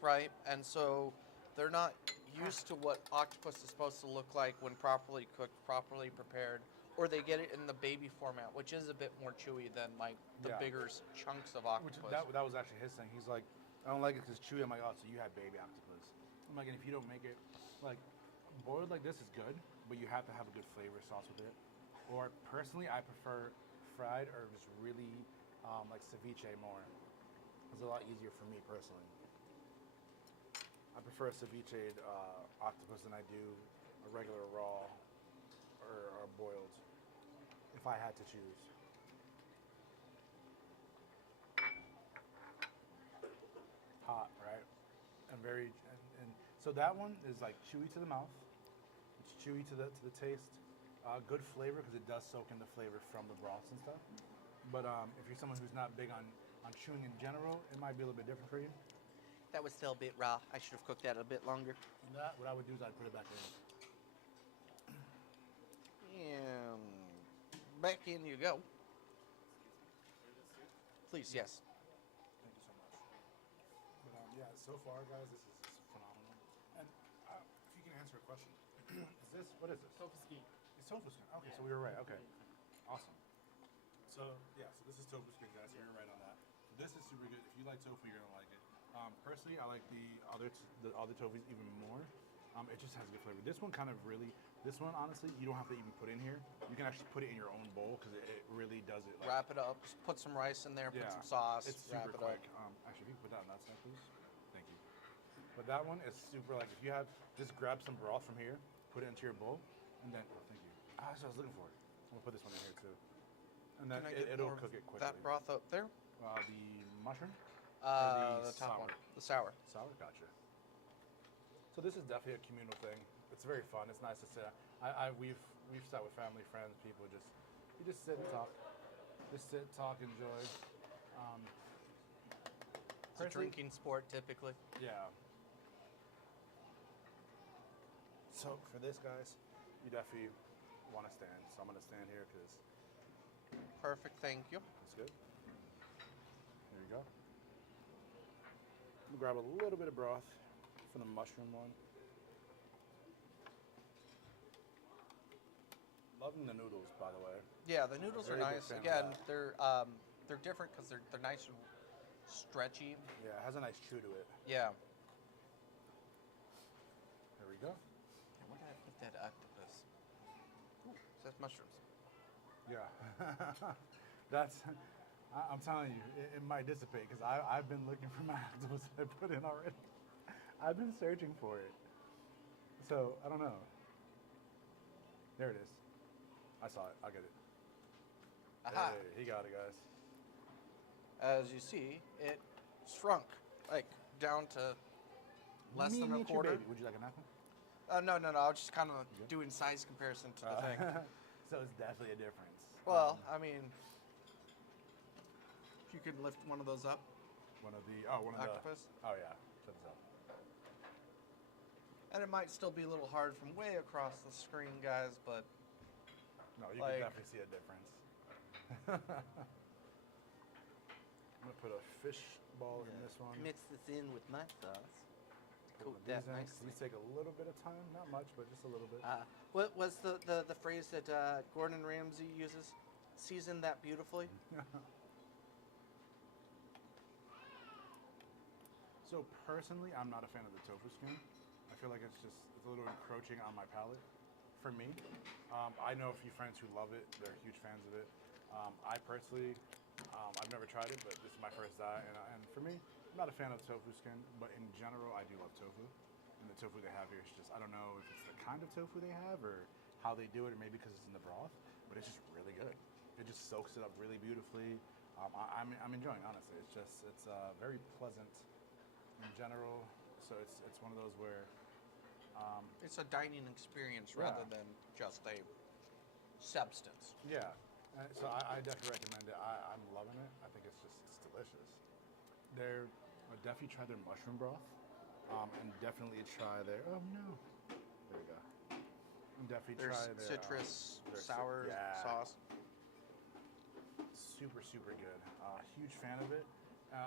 right? And so they're not used to what octopus is supposed to look like when properly cooked, properly prepared, or they get it in the baby format, which is a bit more chewy than like the bigger chunks of octopus. That was actually his thing. He's like, I don't like it because it's chewy. I'm like, oh, so you have baby octopus. I'm like, and if you don't make it, like, boiled like this is good, but you have to have a good flavor sauce with it. Or personally, I prefer fried or just really like ceviche more. It's a lot easier for me personally. I prefer a ceviche octopus than I do a regular raw or boiled, if I had to choose. Hot, right? And so that one is like chewy to the mouth. It's chewy to the taste. Good flavor because it does soak in the flavor from the broths and stuff. But if you're someone who's not big on chewing in general, it might be a little bit different for you. That was still a bit raw. I should have cooked that a bit longer. That, what I would do is I'd put it back in. And back in you go. Please, yes. Thank you so much. But yeah, so far, guys, this is phenomenal. And if you can answer a question, what is this? Tofu skin. It's tofu skin. Okay, so we were right. Okay, awesome. So yeah, so this is tofu skin, guys. So you're right on that. This is super good. If you like tofu, you're gonna like it. Personally, I like the other tofus even more. It just has good flavor. This one honestly, you don't have to even put in here. You can actually put it in your own bowl because it really does it. Like, Wrap it up. Just put some rice in there. Put some sauce. It's wrap super it quick. up. Actually, if you can put that on that side, please. Thank you. But that one is super. Like if you have, just grab some broth from here, put it into your bowl, and then thank you. That's what I was looking for. I'm gonna put this one in here too, and then it'll cook it quickly. That broth up there. The mushroom. The top one. The sour. Sour, gotcha. So this is definitely a communal thing. It's very fun. It's nice to sit. We've sat with family, friends, people. You just sit and talk. Just sit, talk, enjoy. It's a drinking sport, typically. Yeah. So for this, guys, you definitely want to stand. So I'm gonna stand here because Perfect. Thank you. that's good. Here you go. I'm gonna grab a little bit of broth from the mushroom one. Loving the noodles, by the way. Yeah, the noodles are Very big nice. fan of Again, that. they're different because they're nice and stretchy. Yeah, it has a nice chew to it. Yeah. There we go. Where did I put that octopus? Ooh, it says mushrooms. Yeah. I'm telling you, it might dissipate because I've been looking for my octopus that I put in already. I've been searching for it. So, I don't know. There it is. I saw it. I'll get it. Aha. Hey, he got it, guys. As you see, it shrunk, like down to less than a Miniature quarter. baby. Would you like a napkin? No. I was just kind of doing size comparison to the thing. So it's definitely a difference. Well, I mean, if you could lift one of those up, one of octopus. Oh yeah, check this out. And it might still be a little hard from way across the screen, guys, but No, you like, can definitely see a difference. I'm gonna put a fish ball in this one. mix this in with my sauce. Put Coat these that in. nicely. These take a little bit of time, not much, but just a little bit. What was the phrase that Gordon Ramsay uses? Season that beautifully. So personally, I'm not a fan of the tofu skin. I feel like it's a little encroaching on my palate. For me, I know a few friends who love it. They're huge fans of it. I personally, I've never tried it, but this is my first diet, and for me, I'm not a fan of tofu skin. But in general, I do love tofu. And the tofu they have here is just, I don't know if it's the kind of tofu they have or how they do it, or maybe because it's in the broth, but it's just really good. It just soaks it up really beautifully. I'm enjoying, honestly. It's very pleasant in general. So it's one of those where It's a dining experience Yeah. rather than just a substance. yeah. So I definitely recommend it. I'm loving it. I think it's delicious. I definitely try their mushroom broth, and definitely try their there we go. And definitely There's try their citrus their sour sauce. Super good. Huge fan of it.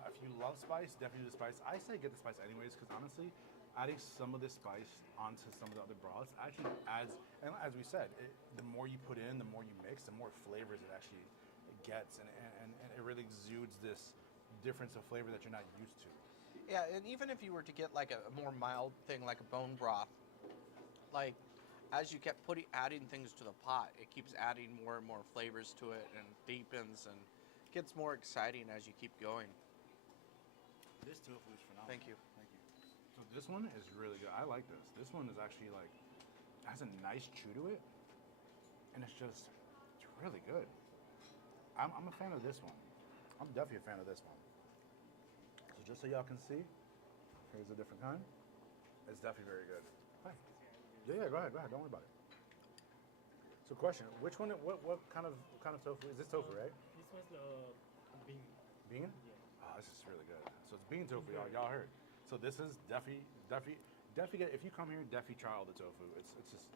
If you love spice, definitely do the spice. I say get the spice anyways because honestly, adding some of this spice onto some of the other broths actually adds. And as we said, the more you put in, the more you mix, the more flavors it actually gets, and it really exudes this difference of flavor that you're not used to. Yeah, and even if you were to get like a more mild thing like a bone broth, like as you kept adding things to the pot, it keeps adding more and more flavors to it and deepens and gets more exciting as you keep going. This tofu is phenomenal. Thank you. Thank you. So this one is really good. I like this. This one is actually like has a nice chew to it, and it's really good. I'm a fan of this one. I'm definitely a fan of this one. So just so y'all can see, here's a different kind. It's definitely very good. Hi. Yeah, go ahead. Don't worry about it. So question, which one, what kind of tofu? Is this tofu, right? This was the bean. Bean? Yeah. Oh, this is really good. So it's bean tofu, y'all heard. So this is definitely get, if you come here, definitely try all the tofu. It's just,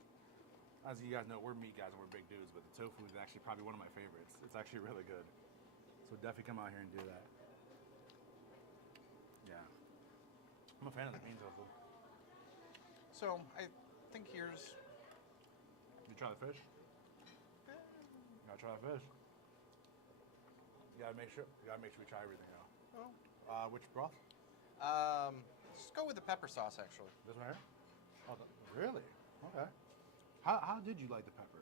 as you guys know, we're meat guys and we're big dudes, but the tofu is actually probably one of my favorites. It's actually really good. So definitely come out here and do that. Yeah. I'm a fan of the bean tofu. So I think here's You try the fish? You gotta try the fish. You gotta make sure we try everything out. Which broth? just go with the pepper sauce actually. This one here? Oh, really? Okay. How did you like the pepper?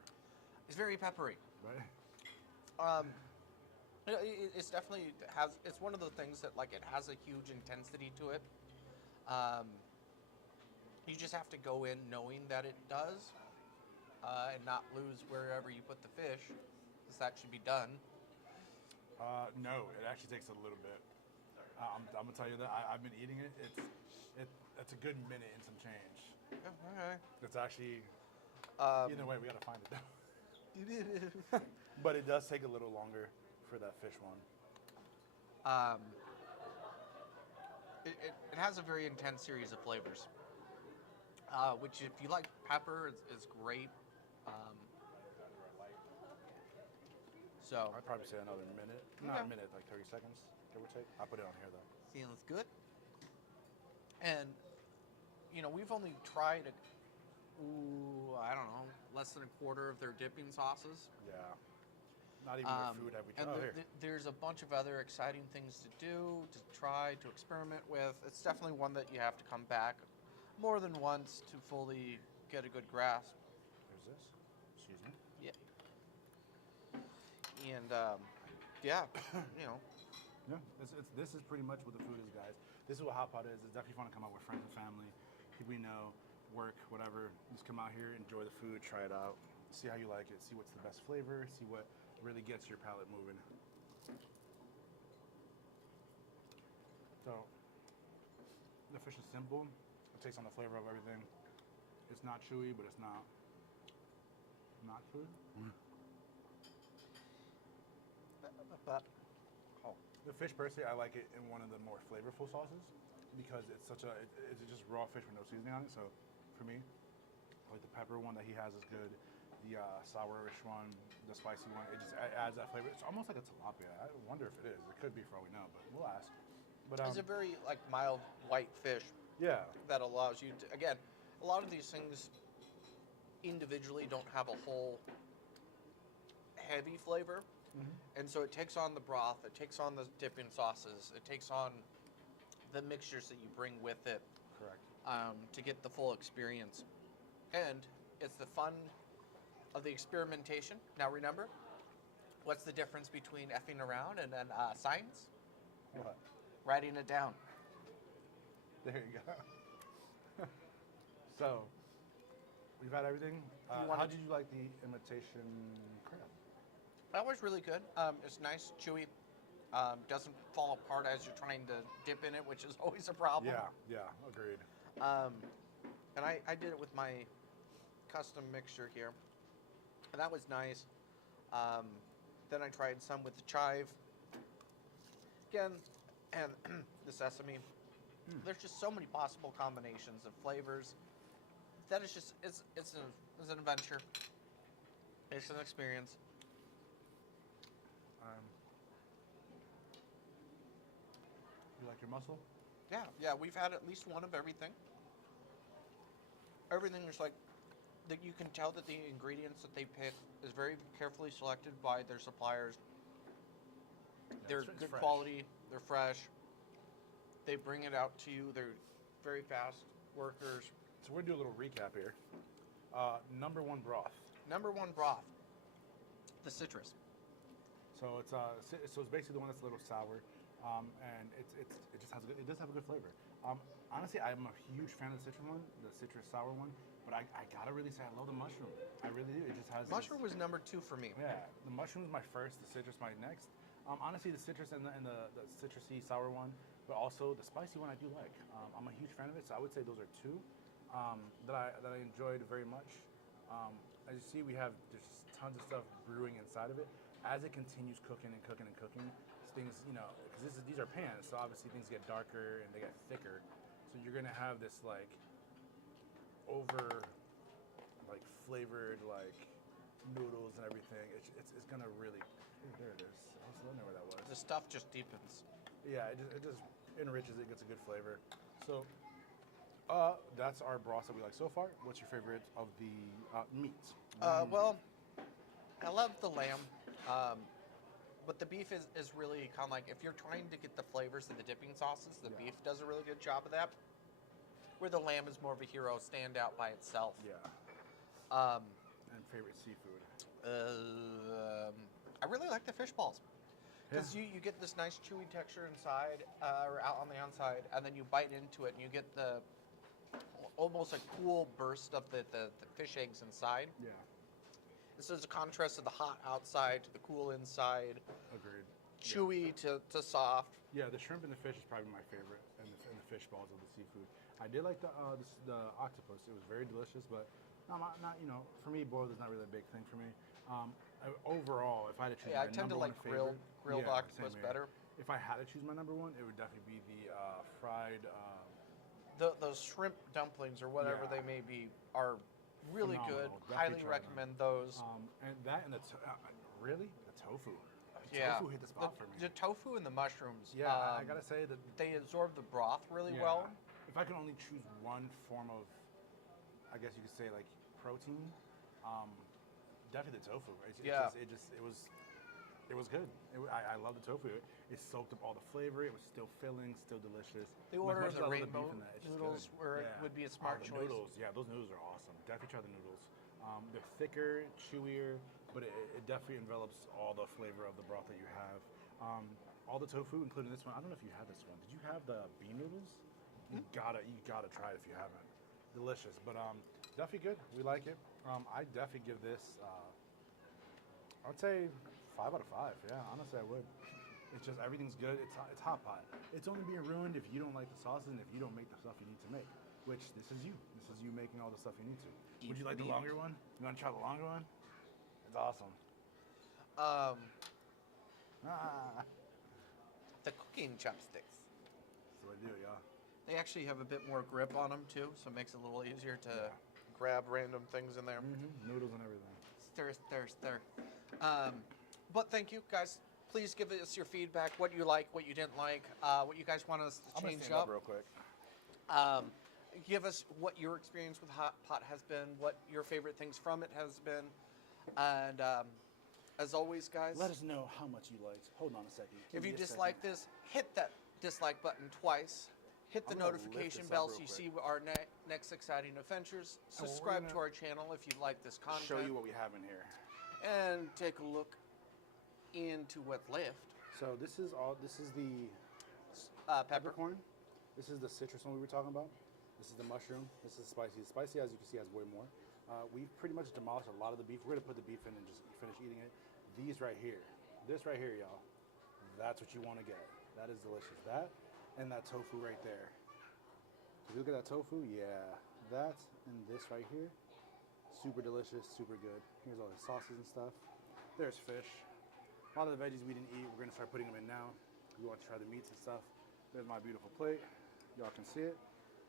It's very peppery. Right? It's definitely it's one of the things that like it has a huge intensity to it. You just have to go in knowing that it does, and not lose wherever you put the fish, because that should be done. No, it actually takes a little bit. I'm gonna tell you that I've been eating it. It's a good minute and some change. Okay. It's actually either way we gotta find it though. But it does take a little longer for that fish one. It has a very intense series of flavors, which if you like pepper, is great. So I'd probably say another minute. Not a minute, like 30 seconds, give or take. I'll put it on here though. sounds good. And we've only tried I don't know, less than a quarter of their dipping sauces. Yeah. Not even their food have we tried. And there's a bunch of other exciting things to do, to try, to experiment with. It's definitely one that you have to come back more than once to fully get a good grasp. Here's this. Excuse me. Yeah. And yeah, Yeah, this is pretty much what the food is, guys. This is what Hotpot is. It's definitely fun to come out with friends and family, people you know, work, whatever. Just come out here, enjoy the food, try it out, see how you like it, see what's the best flavor, see what really gets your palate moving. So, the fish is simple. It takes on the flavor of everything. It's not chewy, but it's not chewy. but The fish personally, I like it in one of the more flavorful sauces because it's it's just raw fish with no seasoning on it. So for me, like the pepper one that he has is good. The sourish one, the spicy one, it just adds that flavor. It's almost like a tilapia. I wonder if it is. It could be for all we know, but we'll ask. But it's a very like mild white fish yeah, that allows you to, again, a lot of these things individually don't have a whole heavy flavor. And so it takes on the broth, it takes on the dipping sauces, it takes on the mixtures that you bring with it. correct. To get the full experience. And it's the fun of the experimentation. Now remember, what's the difference between effing around and then science? What? Writing it down. There you go. So we've had everything. How did you like the imitation crab? That was really good. It's nice, chewy, Doesn't fall apart as you're trying to dip in it, which is always a problem. Yeah, agreed. And I did it with my custom mixture here, and that was nice. Then I tried some with the chive again, and the sesame. There's just so many possible combinations of flavors. That is just it's an adventure. It's an experience. You like your mussel? Yeah. We've had at least one of everything. Everything is like that. You can tell that the ingredients that they pick is very carefully selected by their suppliers. They're it's good fresh. quality. They're fresh. They bring it out to you. They're very fast workers. So we're gonna do a little recap here. Number 1 broth. Number 1 broth. The citrus. So it's basically the one that's a little sour, and it just has it does have a good flavor. Honestly, I'm a huge fan of the citrus sour one. But I gotta really say I love the mushroom. I really do. It just has Mushroom was number 2 for me. Yeah, the mushroom is my first. The citrus my next. Honestly, the citrus and the citrusy sour one, but also the spicy one I do like. I'm a huge fan of it, so I would say those are 2 that I enjoyed very much. As you see, there's tons of stuff brewing inside of it. As it continues cooking, things, because these are pans, so obviously things get darker and they get thicker. So you're gonna have this over flavored noodles and everything. It's gonna really. There it is. I was wondering where that was. The stuff just deepens. Yeah, it just enriches it, gets a good flavor. So that's our broth that we like so far. What's your favorite of the meats? Well, I love the lamb, but the beef is really kind of like, if you're trying to get the flavors of the dipping sauces, the beef does a really good job of that. Where the lamb is more of a hero, standout by itself. Yeah. And favorite seafood? I really like the fish balls. Because you get this nice chewy texture inside, or out on the outside, and then you bite into it and you get the almost a cool burst of the fish eggs inside. Yeah. This is a contrast of the hot outside to the cool inside. Agreed. Chewy to soft. Yeah, the shrimp and the fish is probably my favorite, and the fish balls of the seafood. I did like the octopus. It was very delicious, but not for me, boiled is not really a big thing for me. Overall, if I had to choose, I tend to like grilled octopus better. If I had to choose my number 1, it would definitely be the fried. Those shrimp dumplings or whatever they may be are really good. Phenomenal. Highly recommend those. And that and the really the tofu. Yeah, tofu hit the spot for me. The tofu and the mushrooms. Yeah, I gotta say that they absorb the broth really well. If I could only choose one form of, I guess you could say protein, definitely the tofu. It was good. I love the tofu. It soaked up all the flavor. It was still filling, still delicious. The order of the rainbow noodles would be a smart choice. Noodles, yeah, those noodles are awesome. Definitely try the noodles. They're thicker, chewier, but it definitely envelops all the flavor of the broth that you have. All the tofu, including this one. I don't know if you had this one. Did you have the bean noodles? You gotta try it if you haven't. Delicious, but definitely good. We like it. I definitely give this. I'd say 5 out of 5. Yeah, honestly, I would. It's just everything's good. It's hot pot. It's only being ruined if you don't like the sauces and if you don't make the stuff you need to make. Which this is you. This is you making all the stuff you need to. Would you like the longer one? You want to try the longer one? It's awesome. The cooking chopsticks. That's what I do, yeah. They actually have a bit more grip on them too, so it makes it a little easier to grab random things in there. Noodles and everything. Stir. But thank you, guys. Please give us your feedback, what you like, what you didn't like, what you guys want us to change up real quick. Give us what your experience with Hot Pot has been, what your favorite things from it has been, and as always, guys, let us know how much you liked. Hold on a second. If you dislike this, hit that dislike button twice. Hit the notification bell so you see our next exciting adventures. Subscribe to our channel if you like this content. Show you what we have in here. And take a look into what's left. So this is the peppercorn. This is the citrus one we were talking about. This is the mushroom. This is spicy. The spicy, as you can see, has way more. We've pretty much demolished a lot of the beef. We're gonna put the beef in and just finish eating it. These right here. This right here, y'all. That's what you want to get. That is delicious. That and that tofu right there. If you look at that tofu, yeah, that and this right here, super delicious, super good. Here's all the sauces and stuff. There's fish. A lot of the veggies we didn't eat, we're gonna start putting them in now. We want to try the meats and stuff. There's my beautiful plate. Y'all can see it.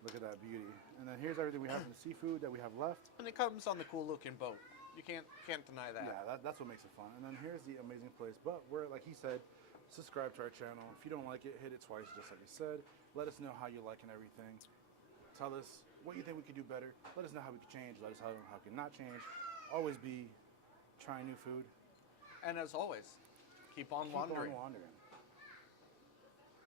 Look at that beauty. And then here's everything we have from the seafood that we have left. And it comes on the cool looking boat. You can't deny that. Yeah, that's what makes it fun. And then here's the amazing place. But we're, like he said, subscribe to our channel. If you don't like it, hit it twice, just like he said. Let us know how you like and everything. Tell us what you think we could do better. Let us know how we could change. Let us know how we can not change. Always be trying new food. And as always, keep on wandering. Keep on wandering.